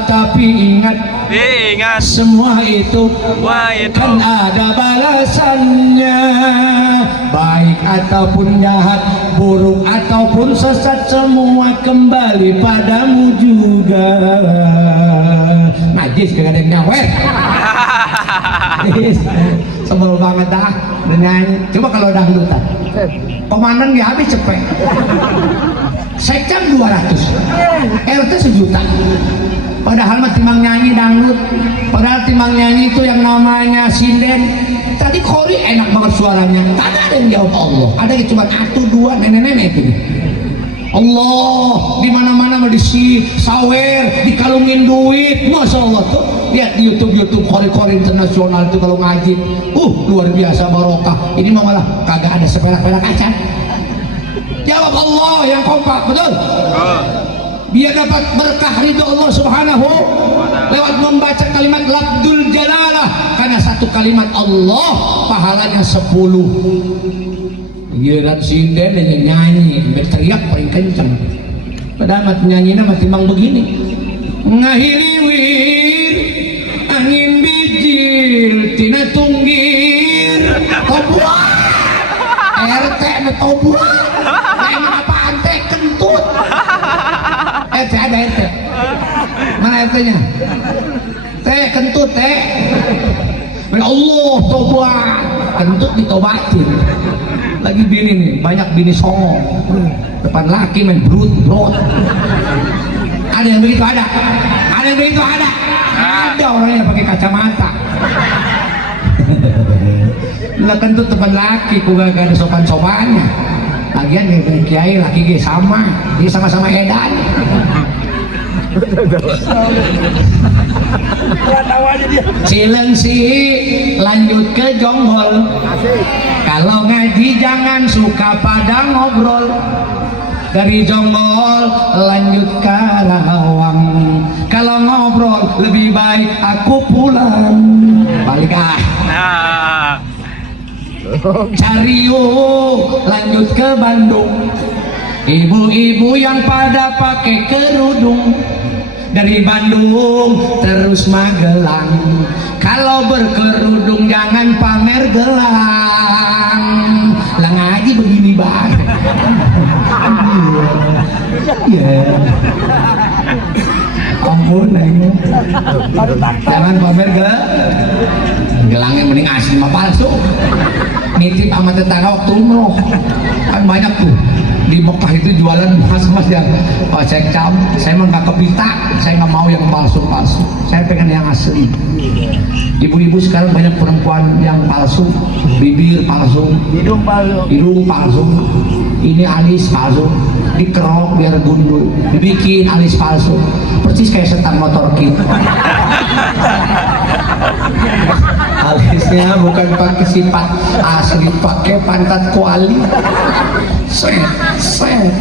tapi ingat, semua itu kan ada balasannya. Baik ataupun jahat, buruk ataupun sesat, semua kembali padamu juga. Najis gak ada yang nyawet. Sebel banget dah nyanyi. Coba kalau dangdutan, komandan dia habis cepet. Sekjam 200, RT 1 juta. Padahal mah timbang nyanyi dangdut, padahal timbang nyanyi itu yang namanya sinden. Tadi Kori enak banget suaranya, tak ada yang jawab Allah. Ada yang cuma 1, 2 nenek-nenek itu. Allah di mana-mana mau sawer, dikalungin duit, masya Allah tuh. Lihat di YouTube Kori-Kori internasional itu kalau ngaji, luar biasa barokah. Ini mah malah kagak ada seperak-perak kaca. Jawab Allah yang kompak, betul? Biar dapat berkah ridho Allah Subhanahu lewat membaca kalimat lafdzul jalalah, karena satu kalimat Allah pahalanya 10. Giliran sinden dan nyanyi berteriak paling kencang, padahal nyanyinya mati mang begini, ngahiliwir angin bijil tina tunggir tobuan RT me tobuan lain apaan teh kentut RT ada RT mana RT nya teh kentut teh Allah tobuan kentut ditobatin lagi bini nih banyak bini songo depan laki main brut ada yang begitu ada yang begitu ada orangnya pakai kacamata lah kentut depan laki gak ada sopan-sopannya lagian kayak kiai laki ge sama dia sama-sama edan Cilengsi lanjut ke Jonggol. Kalau ngaji jangan suka pada ngobrol. Dari Jonggol lanjut ke Karawang. Kalau ngobrol lebih baik aku pulang. Balik Cariu lanjut ke Bandung. Ibu-ibu yang pada pakai kerudung. Dari Bandung terus Magelang. Kalau berkerudung jangan pamer gelang. Lah ngaji begini banget. Ya. Ampun aja. Jangan pamer gelangnya mending asli mah palsu. Nitip sama tetangga waktu umroh. Kan banyak tuh di Mekah itu jualan emas-emas yang cekcam. Saya mah nggak kepita, saya nggak mau yang palsu-palsu, saya pengen yang asli. Ibu-ibu sekarang banyak perempuan yang palsu, bibir palsu, hidung palsu, ini alis palsu, dikerok biar gundul, dibikin alis palsu, persis kayak setan motor kit. Alisnya bukan pakai sifat asli, pakai pantat kuali.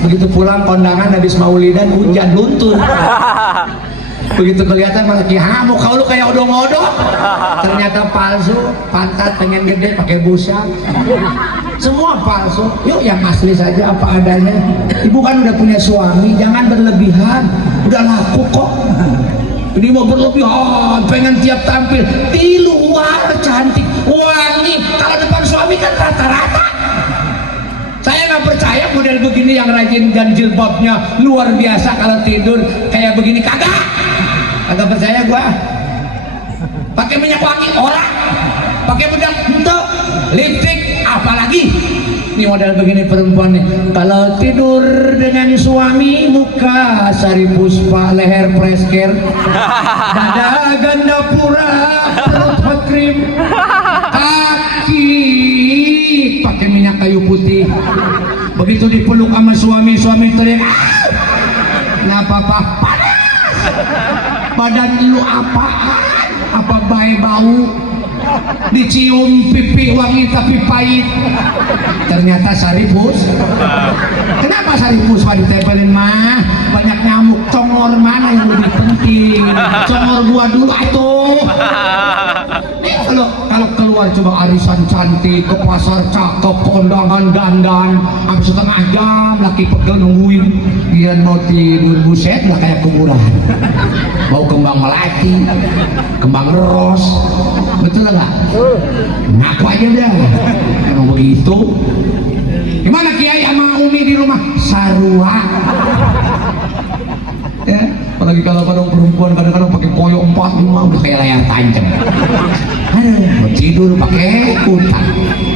Begitu pulang kondangan habis maulidan hujan luntur. Begitu kelihatan malah kihamuk, kau lu kayak odong-odong. Ternyata palsu, pantat pengen gede pakai busa. Semua palsu. Yuk yang asli saja apa adanya. Ibu kan udah punya suami, jangan berlebihan. Udah laku kok. Ini mau berlebihan, pengen tiap tampil di luar cantik, wangi. Kalau depan suami kan rata-rata. Saya nggak percaya model begini yang rajin dan jilbabnya luar biasa, kalau tidur kayak begini kagak percaya gua. Pakai minyak wangi orang, pakai bedak untuk lipstick, apalagi ini model begini perempuan nih. Kalau tidur dengan suami muka sari puspa, leher presker, dada ganda pura, perut hot cream, kaki pakai minyak kayu putih. Begitu dipeluk sama suami teriak, nggak apa-apa, panas. Badan lu apa baik bau. Dicium pipi wangi tapi pahit. Ternyata saripus. Kenapa saripus pak ditempelin mah? Banyak nyamuk. Congor mana yang lebih penting? Congor gua dulu atuh. Kalau keluar coba arisan cantik, ke pasar cakep, kondangan dandan, habis setengah jam laki pegel nungguin. Dia mau tidur buset lah kayak kuburan. Bau kembang melati, kembang ros. Betul nggak? Ngaku aja dah. Emang begitu. Gimana Kiai sama Umi di rumah? Sarua. Ya, apalagi kalau kadang-kadang pakai koyo 4-5 udah kayak layar tancap. Aduh, mau tidur pakai kutak.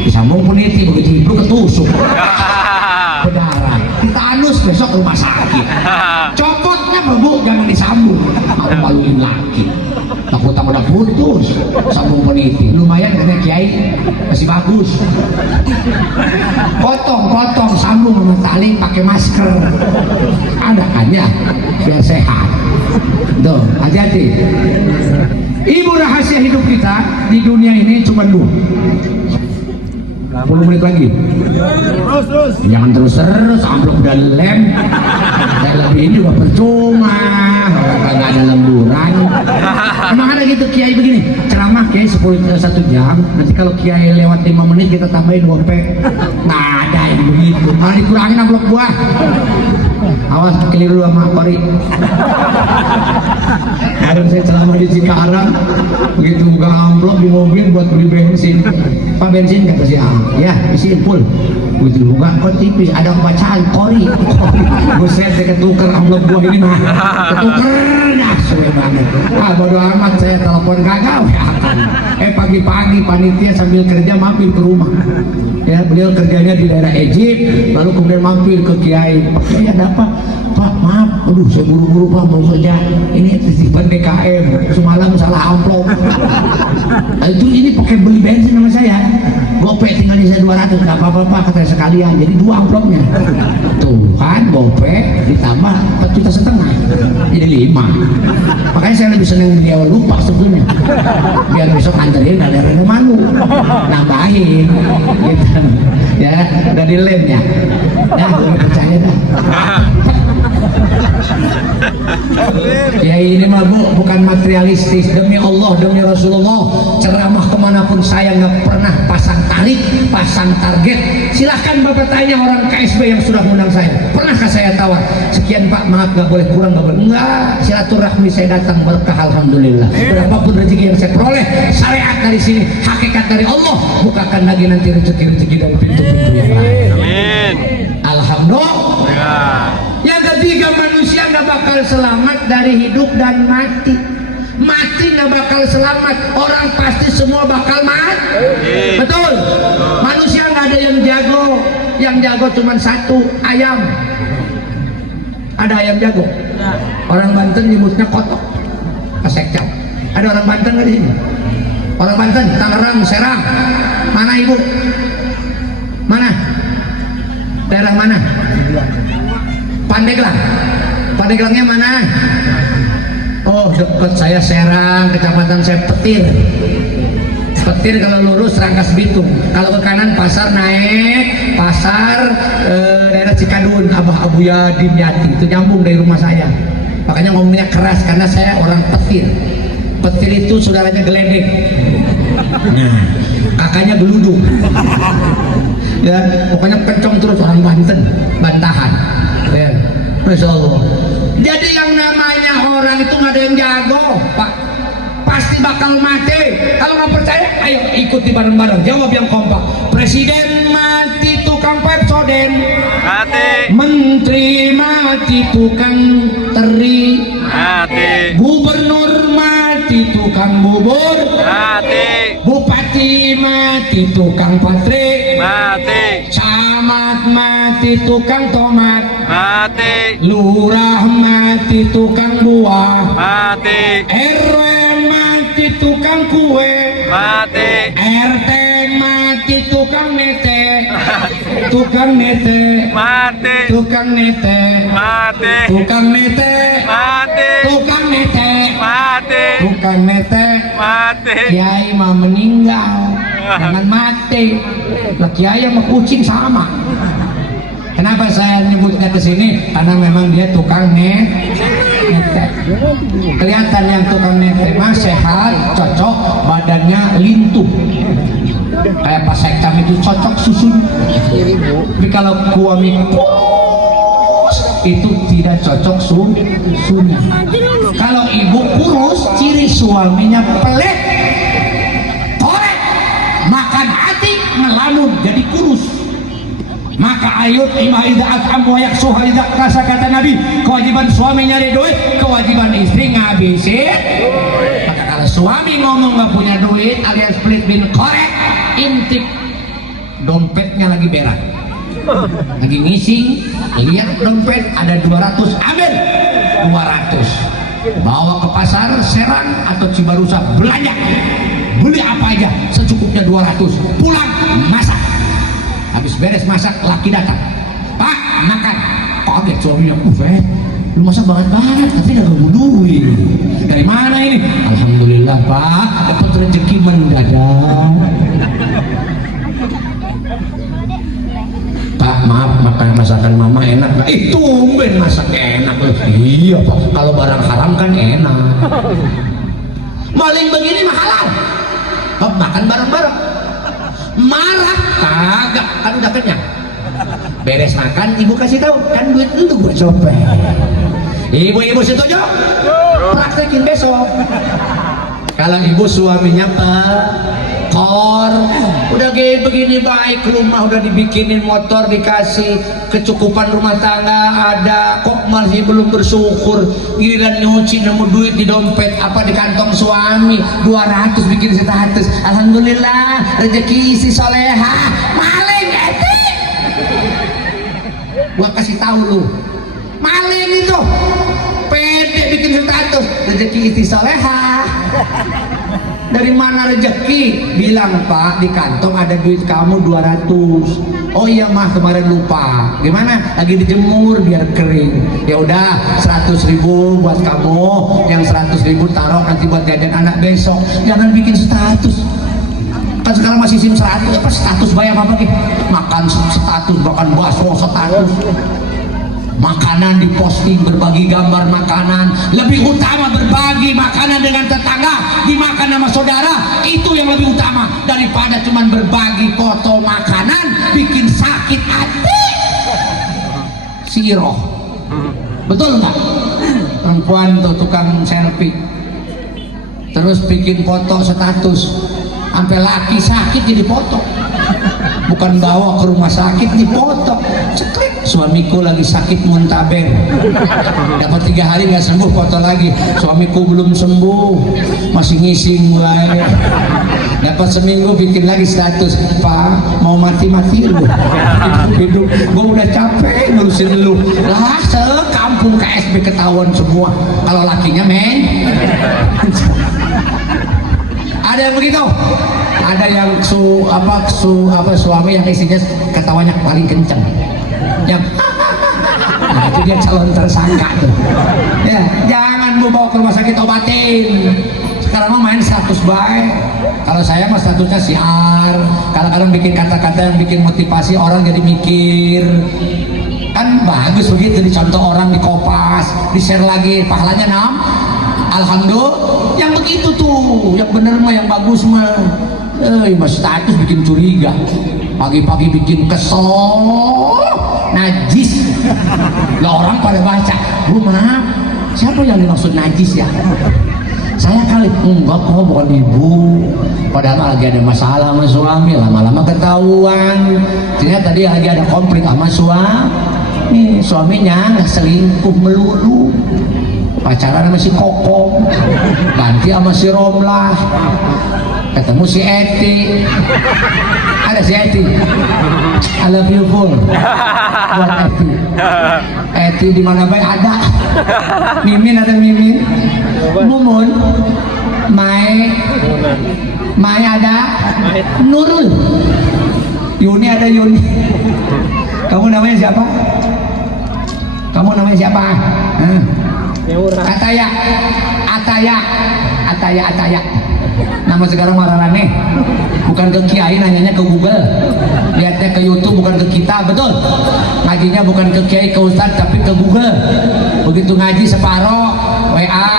Disambung puniti begitu tidur ketusuk. Berdarah. Kita anus besok rumah sakit. Copotnya berbuk jangan disambung. Malu-maluin laki. Takut-takut udah putus sambung peniti, lumayan katanya Kiai masih bagus. Potong sambung sama tali pakai masker, ada kannya biar sehat. Tuh, hati-hati. Ibu rahasia hidup kita di dunia ini cuma dua. 10 menit lagi. Terus. Jangan terus amplop dan lem. Dan lebih ini juga percuma. Orang nggak ada lemburan. Emang ada gitu kiai begini. Ceramah kiai 1 jam. Nanti kalau kiai lewat 5 menit kita tambahin gope. Nggak ada yang begitu. Malah dikurangin amplop gua. Awas keliru sama Kori. Kemarin saya ceramah di Cikarang, begitu buka amplop di mobil buat beli bensin. Pak bensin kata si A, ya isiin full. Begitu buka kok tipis, ada bacaan Kori. Buset, saya ketuker amplop gua ini mah. Ketukernya suwe banget. Bodo amat, saya telepon gagal. Pagi-pagi panitia sambil kerja mampir ke rumah. Ya, beliau kerjanya di daerah Egypt, lalu kemudian mampir ke Kiai. Pak Kiai ada apa? Pak maaf, aduh saya buru-buru Pak mau kerja. Ini titipan DKM, semalam salah amplop. Nah, itu ini pakai beli bensin sama saya. Gope tinggal di saya 200, nggak apa-apa Pak kata saya sekalian. Jadi 2 amplopnya. Tuh kan gope ditambah 4,5 juta, jadi 5. Makanya saya lebih senang dia lupa sebetulnya. Biar besok anterin ada malu, nambahin. Gitu. Ya, udah dilem ya. Ya, gue percaya dah. Ya ini mah Bu, bukan materialistis. Demi Allah, demi Rasulullah, ceramah kemanapun saya nggak pernah pasang tarik, pasang target. Silahkan Bapak tanya orang KSB yang sudah mengundang saya. Pernahkah saya tawar? Sekian Pak, maaf nggak boleh kurang, nggak boleh. Enggak, silaturahmi saya datang berkah alhamdulillah. Berapapun rezeki yang saya peroleh, syariat dari sini, hakikat dari Allah. Bukakan lagi nanti rezeki-rezeki dari pintu-pintu yang lain. Amin. Alhamdulillah. Yang ketiga, manusia nggak bakal selamat dari hidup dan mati. Mati nggak bakal selamat. Orang pasti semua bakal mati. Betul. Manusia nggak ada yang jago. Yang jago cuma 1, ayam. Ada ayam jago. Orang Banten nyebutnya kotok. Kasekcap. Ada orang Banten nggak di sini? Orang Banten, Tangerang, Serang. Mana ibu? Mana? Daerah mana? Pandeglang. Pandeglangnya mana? Oh, dekat saya Serang, kecamatan saya Petir. Petir kalau lurus Rangkas Bitung. Kalau ke kanan pasar naik, pasar daerah Cikadun, Abah Abu Yadim Yati. Itu nyambung dari rumah saya. Makanya ngomongnya keras karena saya orang Petir. Petir itu saudaranya Geledek. Nah, kakaknya Geludung. Ya, pokoknya kencong terus orang Banten, Bantahan. Ya, Masya Allah. Jadi yang namanya orang itu nggak ada yang jago, Pak. Pasti bakal mati. Kalau nggak percaya, ayo ikuti bareng-bareng. Jawab yang kompak. Presiden mati, tukang persoden mati. Menteri mati, tukang teri mati. Gubernur mati, tukang bubur mati. Bupati mati, tukang patri mati. Camat mati, tukang tomat mati. Lurah mati, tukang buah mati. RW mati, tukang kue mati. RT mati, tukang nete tukang nete mati. Tukang nete mati. Tukang nete mati. Tukang nete mati. Tukang nete mati. Kiai mah meninggal, jangan mati. Lah kiai sama kucing sama. Kenapa saya nyebutnya ke sini? Karena memang dia tukang nete. Kelihatan yang tukang nete mah sehat, cocok, badannya lintuh. Kayak Pak Sekam itu cocok susun. Tapi kalau kuami kurus itu tidak cocok susunya. Kalau ibu kurus, ciri suaminya pelit, torek, makan hati, ngelamun, jadi kurus. Maka ayat imaidaat amwayak suhaidak kasa kata Nabi, kewajiban suami nyari duit, kewajiban istri ngabisin. Maka kalau suami ngomong nggak punya duit alias pelit bin korek, intip dompetnya lagi berak, lagi ngising, lihat dompet ada 200, ambil 200, bawa ke pasar Serang atau Cibarusa, belanja, beli apa aja secukupnya 200, pulang masak. Habis beres masak, laki datang, Pak makan. Kaget suaminya, lu masak banget, tapi gak kamu duit. Dari mana ini? Alhamdulillah Pak, dapat rezeki mendadak. Pak, maaf, makan masakan mama enak nggak? Tumben masak enak loh. Iya Pak, kalau barang haram kan enak. Maling begini mah halal. Oh, makan bareng-bareng. Marah kagak, kan udah kenyang. Beres makan, ibu kasih tahu, kan duit lu gue copet. Ibu-ibu setuju? Praktekin besok. Kalau ibu suaminya kor, udah kayak begini baik, rumah udah dibikinin, motor dikasih, kecukupan rumah tangga ada, kok masih belum bersyukur. Giliran nyuci nemu duit di dompet apa di kantong suami 200 bikin status, alhamdulillah rezeki si soleha. Maling eti, gua kasih tahu lu, maling itu pede bikin status rezeki istri soleha. Dari mana rezeki? Bilang Pak, di kantong ada duit kamu 200. Oh iya mah, kemarin lupa. Gimana? Lagi dijemur biar kering. Ya udah, 100.000 buat kamu, yang 100.000 taruh nanti buat jajan anak besok. Jangan bikin status. Kan sekarang masih SIM 100, apa status bayar apa lagi? Makan status, makan bakso status. Makanan diposting, berbagi gambar makanan. Lebih utama berbagi makanan dengan tetangga, dimakan sama saudara, itu yang lebih utama daripada cuman berbagi foto makanan bikin sakit hati. Siroh, betul nggak? Perempuan tuh tukang selfie, terus bikin foto status, sampai laki sakit jadi foto, bukan bawa ke rumah sakit dipoto. Ceklek, suamiku lagi sakit muntaber, dapat 3 hari nggak sembuh, foto lagi, suamiku belum sembuh, masih ngising mulai. Dapat seminggu bikin lagi status, Pak mau mati-mati lu, hidup gue udah capek ngurusin lu. Lah sekampung KSB ketahuan semua kalau lakinya men. Ada yang begitu, ada yang suami yang istrinya ketawanya paling kenceng, yang nah, itu dia calon tersangka tuh. Ya, jangan mau bawa ke rumah sakit, obatin. Sekarang mau main status baik. Kalau saya mah statusnya siar, kadang-kadang bikin kata-kata yang bikin motivasi orang jadi mikir. Kan bagus begitu, dicontoh orang, dikopas, di-share lagi, pahalanya alhamdulillah. Yang begitu tuh, yang bener mah, yang bagus mah. Mas status bikin curiga, pagi-pagi bikin kesel, najis. Lah orang pada baca, Bu maaf, siapa yang dimaksud najis ya? Saya kali, enggak kok, bukan ibu. Padahal lagi ada masalah sama suami, lama-lama ketahuan. Ternyata tadi lagi ada konflik sama suami. Suaminya nggak selingkuh melulu, pacaran sama si Koko, ganti sama si Romlah, ketemu si Eti. Ada si Eti, I love you full buat Eti. Eti di mana baik ada. Mimin ada Mimin, Mumun, Mai ada, Nurul, Yuni ada Yuni. Kamu namanya siapa? Kamu namanya siapa? Ataya. Nama sekarang mararane. Bukan ke kiai, nanyanya ke Google. Lihatnya ke YouTube, bukan ke kita, betul? Ngajinya bukan ke kiai, ke ustadz, tapi ke Google. Begitu ngaji separoh, WA,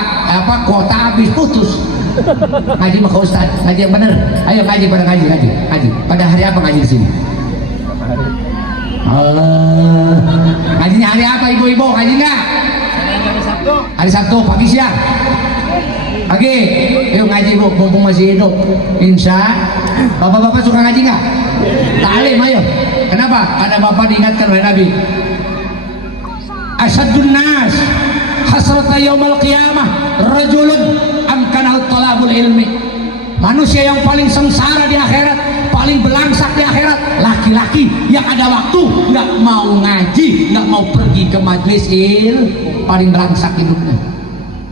kuota habis, putus. Ngaji mah ke ustadz, ngaji yang bener. Ayo ngaji, pada ngaji. Pada hari apa ngaji di sini? Ngajinya hari apa ibu-ibu? Ngaji nggak? Hari Sabtu, pagi siang. Pagi, yuk ngaji bu, mumpung masih hidup. Insya, bapak-bapak suka ngaji nggak? Ta'lim, ayo. Kenapa? Ada bapak diingatkan oleh Nabi. Asyadun nas hasrata yaumal qiyamah rajulun amkanahu talabul ilmi. Manusia yang paling sengsara di akhirat, paling belangsak di akhirat, laki-laki yang ada waktu nggak mau ngaji, nggak mau pergi ke majelis paling belangsak hidupnya.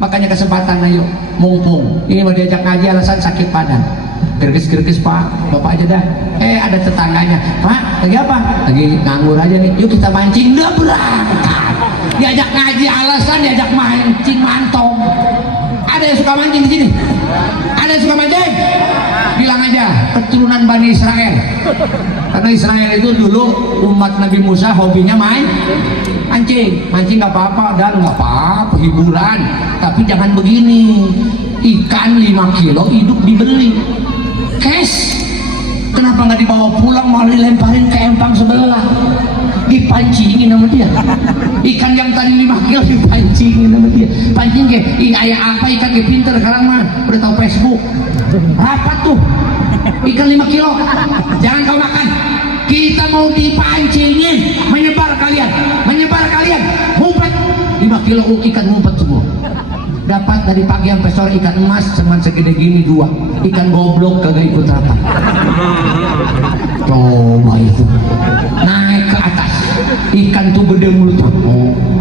Makanya kesempatan, ayo mumpung ini mau diajak ngaji, alasan sakit badan, gerges Pak, bapak aja dah. Ada tetangganya, Pak lagi apa? Lagi nganggur aja nih, yuk kita mancing. Nggak berangkat, diajak ngaji alasan diajak mancing mantong. Ada yang suka mancing di sini? Ada yang suka mancing? Bilang aja keturunan Bani Israel. Karena Israel itu dulu umat Nabi Musa hobinya mancing nggak apa-apa dan nggak apa-apa hiburan, tapi jangan begini. Ikan 5 kilo hidup dibeli cash, kenapa nggak dibawa pulang malah dilemparin ke empang sebelah, dipancingin sama dia. Ikan yang tadi 5 kilo dipancingin sama dia, pancing ke ayah apa ikan ke pinter sekarang mah udah tahu Facebook. Rapat tuh ikan 5 kilo jangan kau makan, kita mau dipancingin, menyebar kalian ngumpet 5 kilo ikan ngumpet semua. Dapat dari pagi sampai sore ikan emas cuman segede gini 2, ikan goblok kagak ikut rapat. Coba itu naik ke atas ikan tuh gede mulutnya.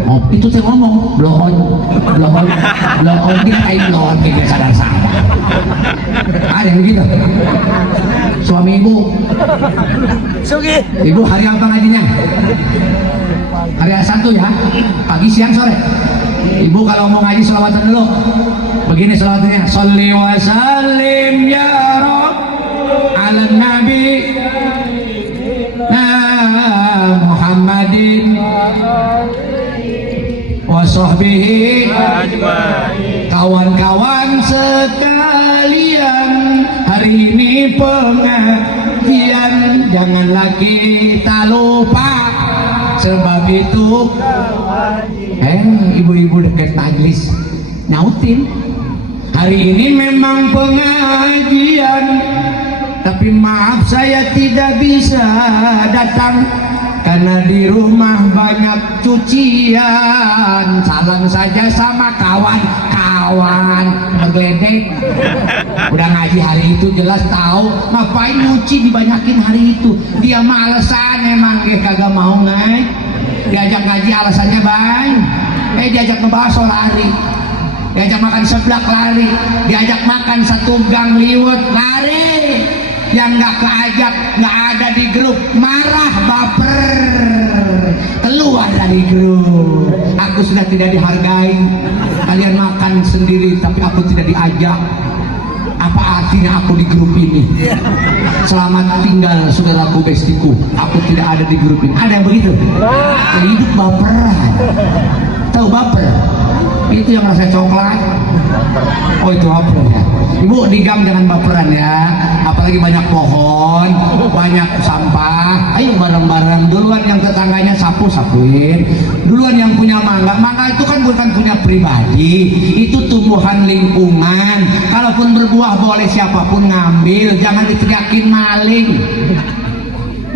Oh itu saya ngomong blohon dia kayak blohon kayak sadar-sadar. Ada yang gitu. Suami ibu Sugi. ibu hari apa ngajinya? Hari Sabtu ya, pagi siang sore. Ibu kalau mau ngaji selawatan dulu begini selawatnya, sholli wa sallim ya Rabb ala nabi Muhammadin wa sahbihi kawan-kawan sekalian, hari ini pengajian janganlah kita lupa, sebab itu ibu-ibu dekat majlis nyautin, hari ini memang pengajian tapi maaf saya tidak bisa datang karena di rumah banyak cucian. Salam saja sama kawan-kawan bergeledek. Udah ngaji hari itu jelas tahu ngapain nyuci dibanyakin hari itu, dia mah alasan emang kagak mau diajak ngaji alasannya bang, diajak ngebahas lari, diajak makan seblak lari, diajak makan satu gang liwet lari, yang nggak keajak nggak ada di grup marah baper keluar dari grup. Aku sudah tidak dihargai, kalian makan sendiri tapi aku tidak diajak. Apa artinya aku di grup ini? Selamat tinggal saudaraku bestiku, aku tidak ada di grup ini. Ada yang begitu? Hidup baperan. Tahu baper? Itu yang rasa coklat. Oh itu baper ya. Ibu di gang jangan baperan ya, apalagi banyak pohon, banyak sampah. Ayo bareng-bareng, duluan yang tetangganya sapuin, duluan yang punya mangga itu kan bukan punya pribadi, itu tumbuhan lingkungan. Kalaupun berbuah boleh siapapun ngambil, jangan diteriakin maling.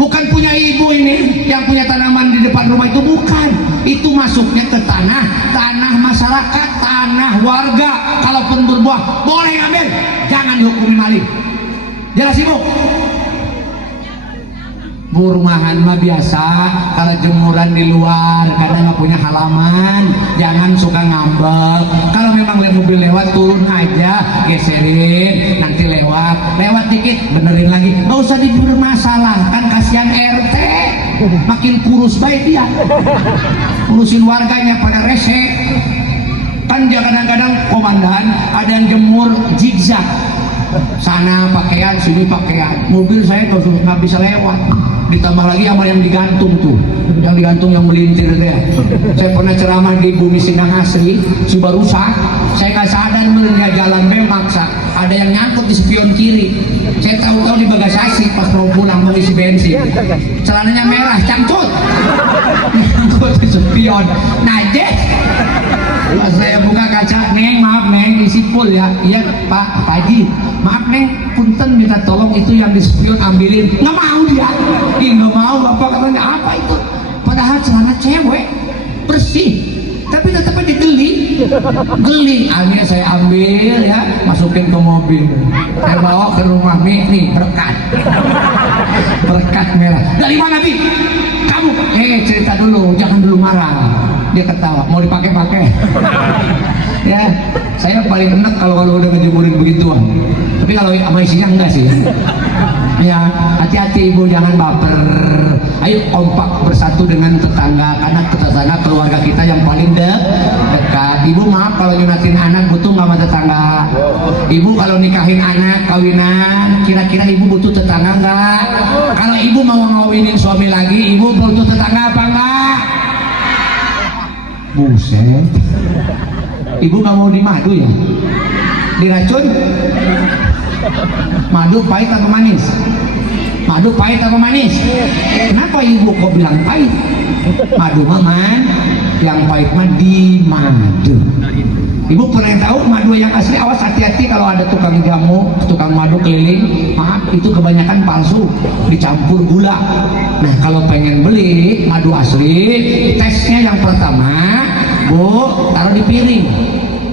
Bukan punya ibu ini yang punya tanaman di depan rumah, itu bukan, itu masuknya ke tanah masyarakat, tanah warga. Kalaupun berbuah boleh ngambil, jangan dihukumi maling. Jelas ibu? Bu rumahan mah biasa kalau jemuran di luar karena nggak punya halaman, jangan suka ngambek. Kalau memang mobil lewat turun aja, geserin, nanti lewat dikit benerin lagi, nggak usah dipermasalahkan, kasihan RT makin kurus baik dia, urusin warganya pada rese. Kan dia kadang-kadang komandan ada yang jemur zigzag, sana pakaian sini pakaian, mobil saya nggak bisa lewat. Ditambah lagi sama yang digantung tuh, yang digantung yang melintir deh. Saya pernah ceramah di Bumi Sindang Asri, sudah rusak, saya nggak sadar dia jalan memaksa, ada yang nyangkut di spion kiri. Saya tahu-tahu di bagasi pas mau pulang mau isi bensin, celananya merah cangcut, nyangkut di spion, najis. Pas saya buka kaca, neng maaf neng isi full ya, iya pak Haji, maaf neng punten minta tolong itu yang di spion ambilin. Nggak mau dia, nggak mau. Bapak katanya apa itu, padahal celana cewek bersih tapi tetap aja geli. Akhirnya saya ambil ya, masukin ke mobil, saya bawa ke rumah nih berkat merah. Dari mana Bi? Kamu cerita dulu, jangan dulu marah. Dia ketawa, mau dipakai ya. Saya paling enak kalau udah ngejemurin begituan, tapi kalau sama isinya enggak sih ya. Hati-hati ibu, jangan baper. Ayo kompak bersatu dengan tetangga, karena tetangga keluarga kita yang paling dekat. Ibu maaf kalau nyunatin anak butuh nggak sama tetangga. Ibu kalau nikahin anak kawinan, kira-kira ibu butuh tetangga nggak? Kalau ibu ibu mau ngawinin suami lagi, ibu butuh tetangga apa enggak? Buset. Ibu nggak mau di madu ya? Diracun? Madu pahit atau manis? Madu pahit atau manis? Kenapa ibu kok bilang pahit? Madu maman, yang pahit mah di madu. Ibu pernah tahu madu yang asli? Awas hati-hati kalau ada tukang jamu, tukang madu keliling, maaf itu kebanyakan palsu, dicampur gula. Nah kalau pengen beli madu asli, tesnya yang pertama, Bu, taruh di piring,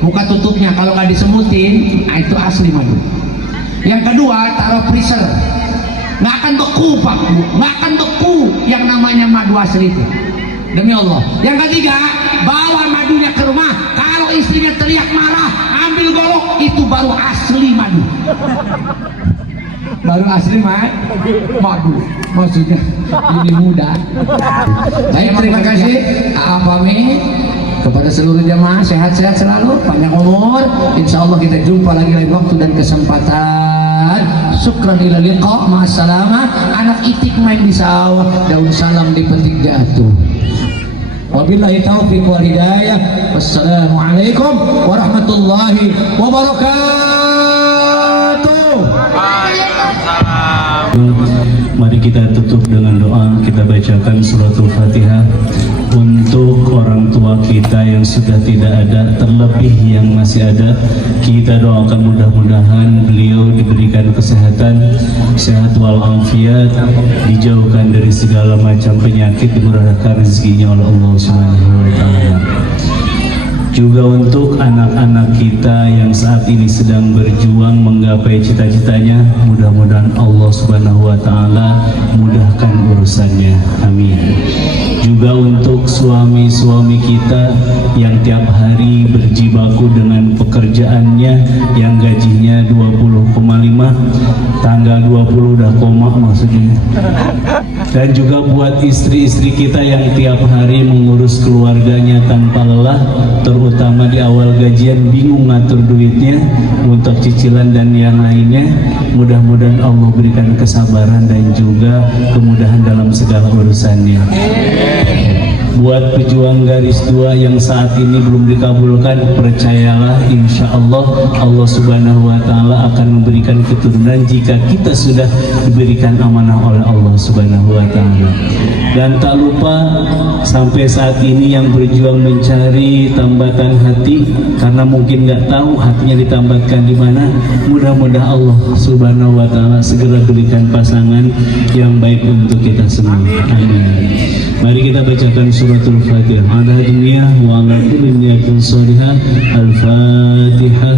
buka tutupnya, kalau nggak disemutin, nah itu asli madu. Yang kedua, taruh freezer, nggak akan beku Pak Bu, nggak akan beku yang namanya madu asli itu, demi Allah. Yang ketiga, bawa madunya ke rumah, kalau istrinya teriak marah, ambil golok, itu baru asli madu. Baru asli madu, maksudnya ini mudah. Baik, terima kasih Apami. Kepada seluruh jamaah, sehat-sehat selalu, panjang umur. Insya Allah kita jumpa lagi lain waktu dan kesempatan. Syukran ila liqa, ma'assalamah. Anak itik main di sawah, daun salam dipetik jatuh. Wabillahi taufiq wal hidayah. Wassalamualaikum warahmatullahi wabarakatuh. Mari kita tutup dengan doa. Kita bacakan suratul Fatihah untuk orang tua kita yang sudah tidak ada, terlebih yang masih ada. Kita doakan mudah-mudahan beliau diberikan kesehatan, sehat walafiat, dijauhkan dari segala macam penyakit, dimurahkan rezekinya oleh Allah Subhanahu wa taala. Juga untuk anak-anak kita yang saat ini sedang berjuang menggapai cita-citanya, mudah-mudahan Allah Subhanahu wa taala mudahkan urusannya. Amin. Juga untuk suami-suami kita yang tiap hari berjibaku dengan pekerjaannya yang gajinya 20,5, tanggal 20 udah koma maksudnya. Dan juga buat istri-istri kita yang tiap hari mengurus keluarganya tanpa lelah, terutama di awal gajian bingung ngatur duitnya untuk cicilan dan yang lainnya. Mudah-mudahan Allah berikan kesabaran dan juga kemudahan dalam segala urusannya. Buat pejuang garis 2 yang saat ini belum dikabulkan, percayalah insya Allah Allah Subhanahu wa taala akan memberikan keturunan jika kita sudah diberikan amanah oleh Allah Subhanahu wa taala. Dan tak lupa sampai saat ini yang berjuang mencari tambatan hati karena mungkin nggak tahu hatinya ditambatkan di mana, mudah-mudahan Allah Subhanahu wa taala segera berikan pasangan yang baik untuk kita semua. Amin. Mari kita bacakan suratul Fatihah. Ala dunia wa ala kulli niyatin salihah. Al-Fatihah.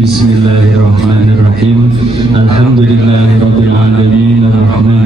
Bismillahirrahmanirrahim. Alhamdulillahirabbil alamin. Ar-Rahman